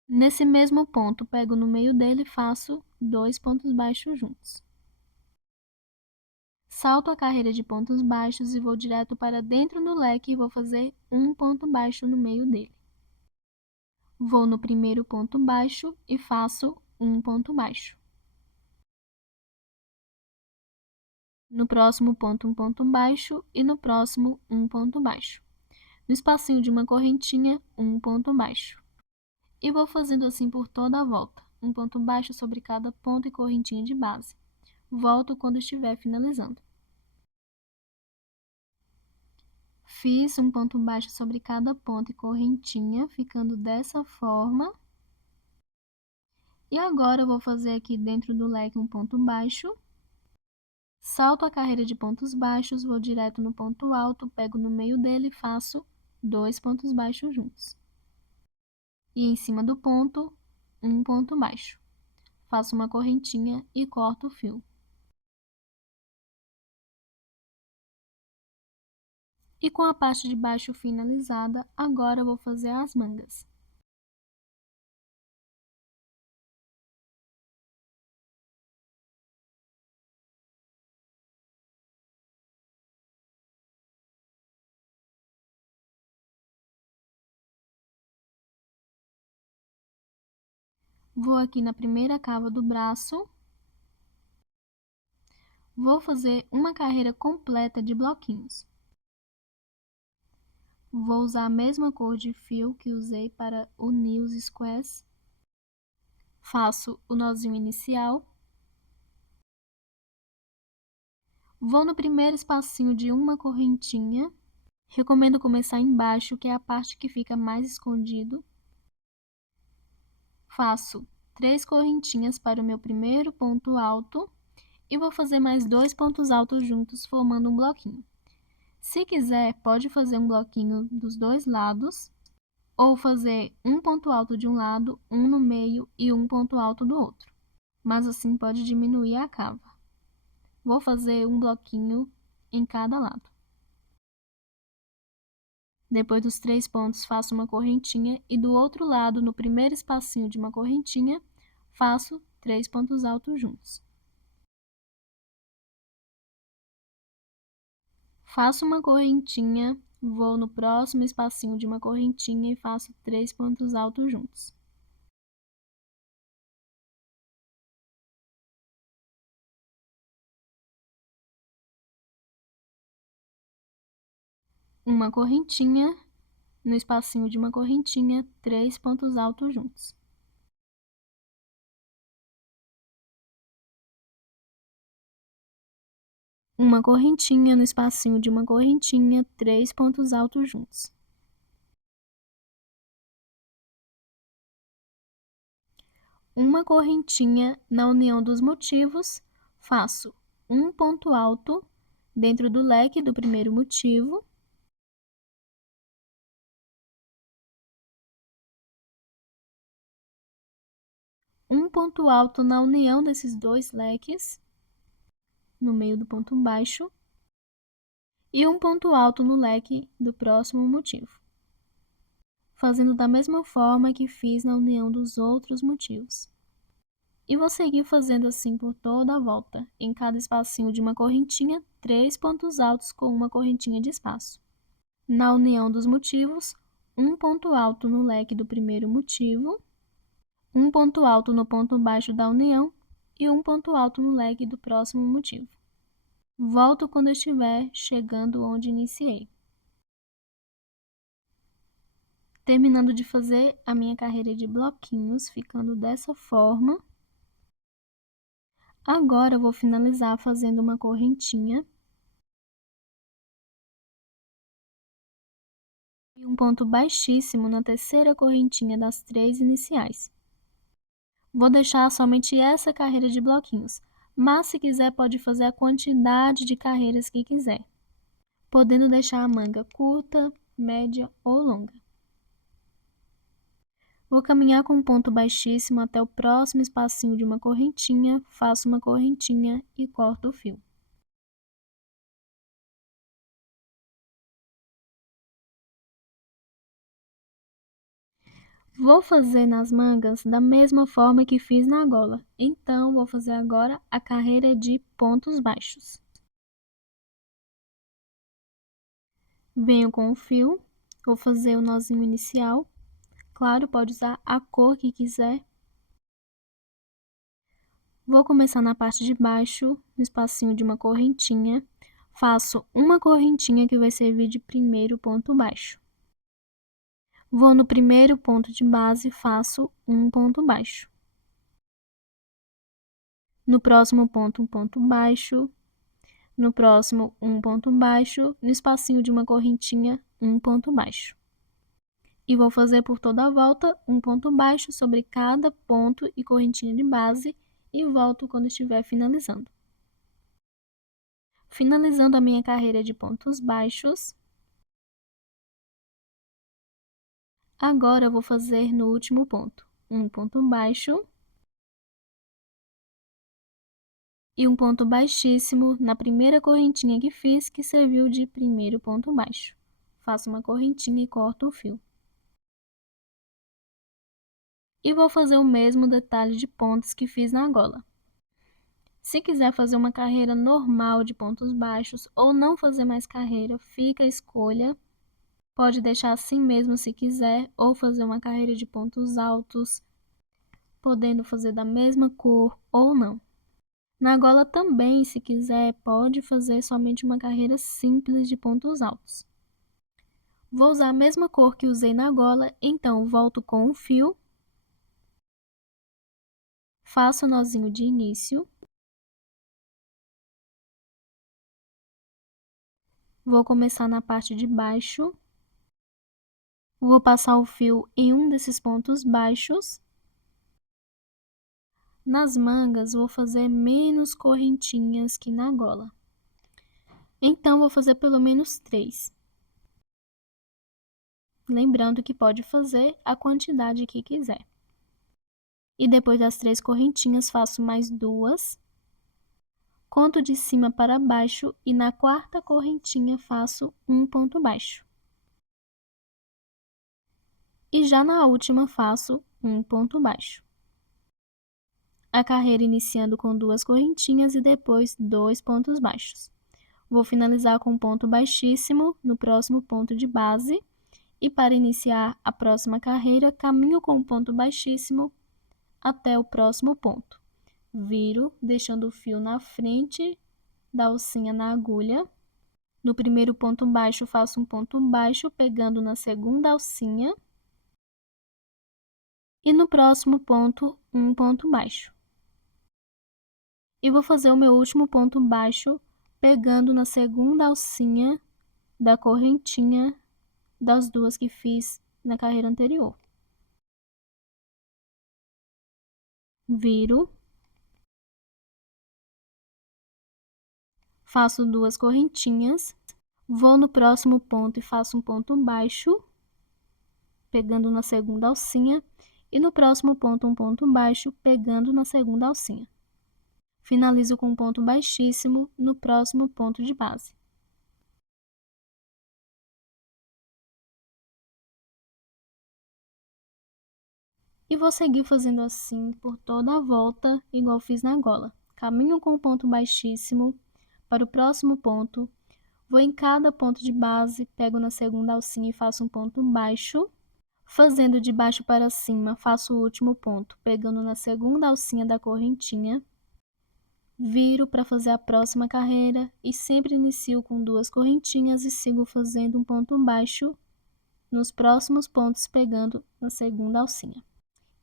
Nesse mesmo ponto, pego no meio dele e faço 2 pontos baixos juntos. Salto a carreira de pontos baixos e vou direto para dentro do leque e vou fazer um ponto baixo no meio dele. Vou no primeiro ponto baixo e faço um ponto baixo. No próximo ponto, um ponto baixo e no próximo, um ponto baixo. No espacinho de uma correntinha, um ponto baixo. E vou fazendo assim por toda a volta, um ponto baixo sobre cada ponto e correntinha de base. Volto quando estiver finalizando. Fiz um ponto baixo sobre cada ponto e correntinha, ficando dessa forma. E agora eu vou fazer aqui dentro do leque um ponto baixo. Salto a carreira de pontos baixos, vou direto no ponto alto, pego no meio dele e faço 2 pontos baixos juntos. E em cima do ponto, um ponto baixo. Faço uma correntinha e corto o fio. E com a parte de baixo finalizada, agora eu vou fazer as mangas. Vou aqui na primeira cava do braço. Vou fazer uma carreira completa de bloquinhos. Vou usar a mesma cor de fio que usei para unir os squares. Faço o nozinho inicial. Vou no primeiro espacinho de uma correntinha. Recomendo começar embaixo, que é a parte que fica mais escondido. Faço 3 correntinhas para o meu primeiro ponto alto e vou fazer mais 2 pontos altos juntos, formando um bloquinho. Se quiser, pode fazer um bloquinho dos dois lados, ou fazer um ponto alto de um lado, um no meio e um ponto alto do outro. Mas assim pode diminuir a cava. Vou fazer um bloquinho em cada lado. Depois dos 3 pontos, faço uma correntinha e do outro lado, no primeiro espacinho de uma correntinha, faço 3 pontos altos juntos. Faço uma correntinha, vou no próximo espacinho de uma correntinha e faço 3 pontos altos juntos. Uma correntinha, no espacinho de uma correntinha, 3 pontos altos juntos. Uma correntinha, no espacinho de uma correntinha, 3 pontos altos juntos. Uma correntinha na união dos motivos, faço um ponto alto dentro do leque do primeiro motivo, um ponto alto na união desses dois leques, no meio do ponto baixo, e um ponto alto no leque do próximo motivo, fazendo da mesma forma que fiz na união dos outros motivos. E vou seguir fazendo assim por toda a volta. Em cada espacinho de uma correntinha, 3 pontos altos com uma correntinha de espaço. Na união dos motivos, um ponto alto no leque do primeiro motivo, um ponto alto no ponto baixo da união e um ponto alto no leque do próximo motivo. Volto quando estiver chegando onde iniciei. Terminando de fazer a minha carreira de bloquinhos, ficando dessa forma. Agora, eu vou finalizar fazendo uma correntinha e um ponto baixíssimo na terceira correntinha das 3 iniciais. Vou deixar somente essa carreira de bloquinhos, mas se quiser pode fazer a quantidade de carreiras que quiser, podendo deixar a manga curta, média ou longa. Vou caminhar com um ponto baixíssimo até o próximo espacinho de uma correntinha, faço uma correntinha e corto o fio. Vou fazer nas mangas da mesma forma que fiz na gola, então vou fazer agora a carreira de pontos baixos. Venho com o fio, vou fazer o nozinho inicial, claro, pode usar a cor que quiser. Vou começar na parte de baixo, no espacinho de uma correntinha, faço uma correntinha que vai servir de primeiro ponto baixo. Vou no primeiro ponto de base, faço um ponto baixo. No próximo ponto, um ponto baixo. No próximo, um ponto baixo. No espacinho de uma correntinha, um ponto baixo. E vou fazer por toda a volta um ponto baixo sobre cada ponto e correntinha de base e volto quando estiver finalizando. Finalizando a minha carreira de pontos baixos. Agora eu vou fazer no último ponto, um ponto baixo e um ponto baixíssimo na primeira correntinha que fiz, que serviu de primeiro ponto baixo. Faço uma correntinha e corto o fio. E vou fazer o mesmo detalhe de pontos que fiz na gola. Se quiser fazer uma carreira normal de pontos baixos ou não fazer mais carreira, fica a escolha. Pode deixar assim mesmo se quiser, ou fazer uma carreira de pontos altos, podendo fazer da mesma cor ou não. Na gola também, se quiser, pode fazer somente uma carreira simples de pontos altos. Vou usar a mesma cor que usei na gola, então volto com o fio, faço o nozinho de início, vou começar na parte de baixo, vou passar o fio em um desses pontos baixos. Nas mangas, vou fazer menos correntinhas que na gola. Então, vou fazer pelo menos 3. Lembrando que pode fazer a quantidade que quiser. E depois das 3 correntinhas, faço mais 2. Conto de cima para baixo e na quarta correntinha faço um ponto baixo. E já na última faço um ponto baixo. A carreira iniciando com 2 correntinhas e depois 2 pontos baixos. Vou finalizar com um ponto baixíssimo no próximo ponto de base. E para iniciar a próxima carreira, caminho com um ponto baixíssimo até o próximo ponto. Viro, deixando o fio na frente da alcinha na agulha. No primeiro ponto baixo, faço um ponto baixo, pegando na segunda alcinha. E no próximo ponto, um ponto baixo. E vou fazer o meu último ponto baixo, pegando na segunda alcinha da correntinha das 2 que fiz na carreira anterior. Viro. Faço 2 correntinhas. Vou no próximo ponto e faço um ponto baixo, pegando na segunda alcinha. E no próximo ponto, um ponto baixo, pegando na segunda alcinha. Finalizo com um ponto baixíssimo no próximo ponto de base. E vou seguir fazendo assim por toda a volta, igual fiz na gola. Caminho com o ponto baixíssimo para o próximo ponto. Vou em cada ponto de base, pego na segunda alcinha e faço um ponto baixo. Fazendo de baixo para cima, faço o último ponto, pegando na segunda alcinha da correntinha. Viro para fazer a próxima carreira e sempre inicio com 2 correntinhas e sigo fazendo um ponto baixo nos próximos pontos, pegando na segunda alcinha.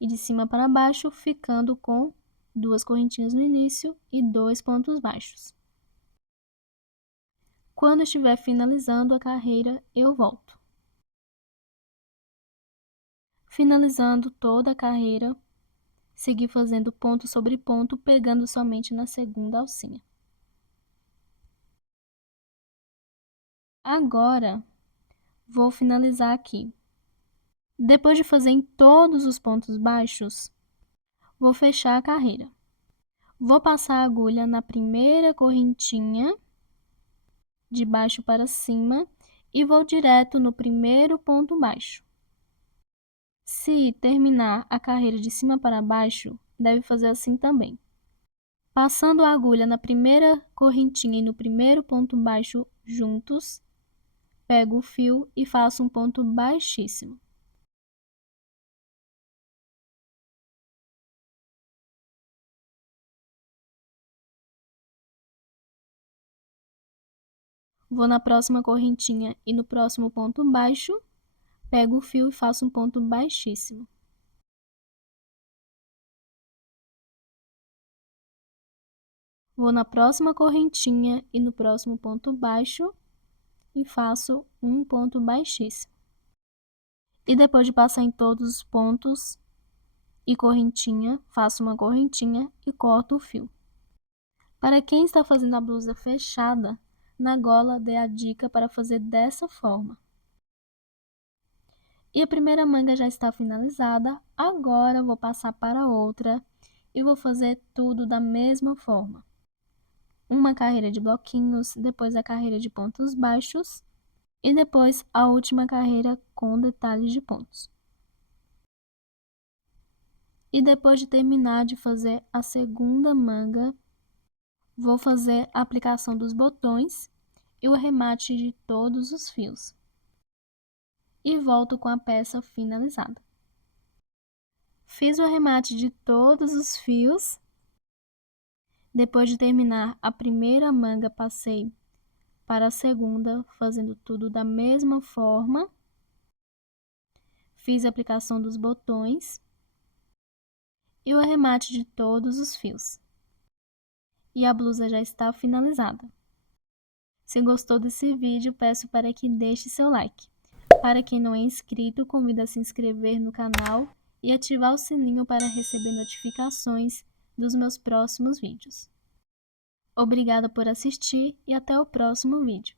E de cima para baixo, ficando com 2 correntinhas no início e 2 pontos baixos. Quando estiver finalizando a carreira, eu volto. Finalizando toda a carreira, segui fazendo ponto sobre ponto, pegando somente na segunda alcinha. Agora, vou finalizar aqui. Depois de fazer em todos os pontos baixos, vou fechar a carreira. Vou passar a agulha na primeira correntinha, de baixo para cima, e vou direto no primeiro ponto baixo. Se terminar a carreira de cima para baixo, deve fazer assim também. Passando a agulha na primeira correntinha e no primeiro ponto baixo juntos, pego o fio e faço um ponto baixíssimo. Vou na próxima correntinha e no próximo ponto baixo, pego o fio e faço um ponto baixíssimo. Vou na próxima correntinha e no próximo ponto baixo e faço um ponto baixíssimo. E depois de passar em todos os pontos e correntinha, faço uma correntinha e corto o fio. Para quem está fazendo a blusa fechada, na gola dê a dica para fazer dessa forma. E a primeira manga já está finalizada, agora vou passar para outra e vou fazer tudo da mesma forma. Uma carreira de bloquinhos, depois a carreira de pontos baixos e depois a última carreira com detalhes de pontos. E depois de terminar de fazer a segunda manga, vou fazer a aplicação dos botões e o arremate de todos os fios. E volto com a peça finalizada. Fiz o arremate de todos os fios. Depois de terminar a primeira manga, passei para a segunda, fazendo tudo da mesma forma. Fiz a aplicação dos botões e o arremate de todos os fios. E a blusa já está finalizada. Se gostou desse vídeo, peço para que deixe seu like. Para quem não é inscrito, convido a se inscrever no canal e ativar o sininho para receber notificações dos meus próximos vídeos. Obrigada por assistir e até o próximo vídeo.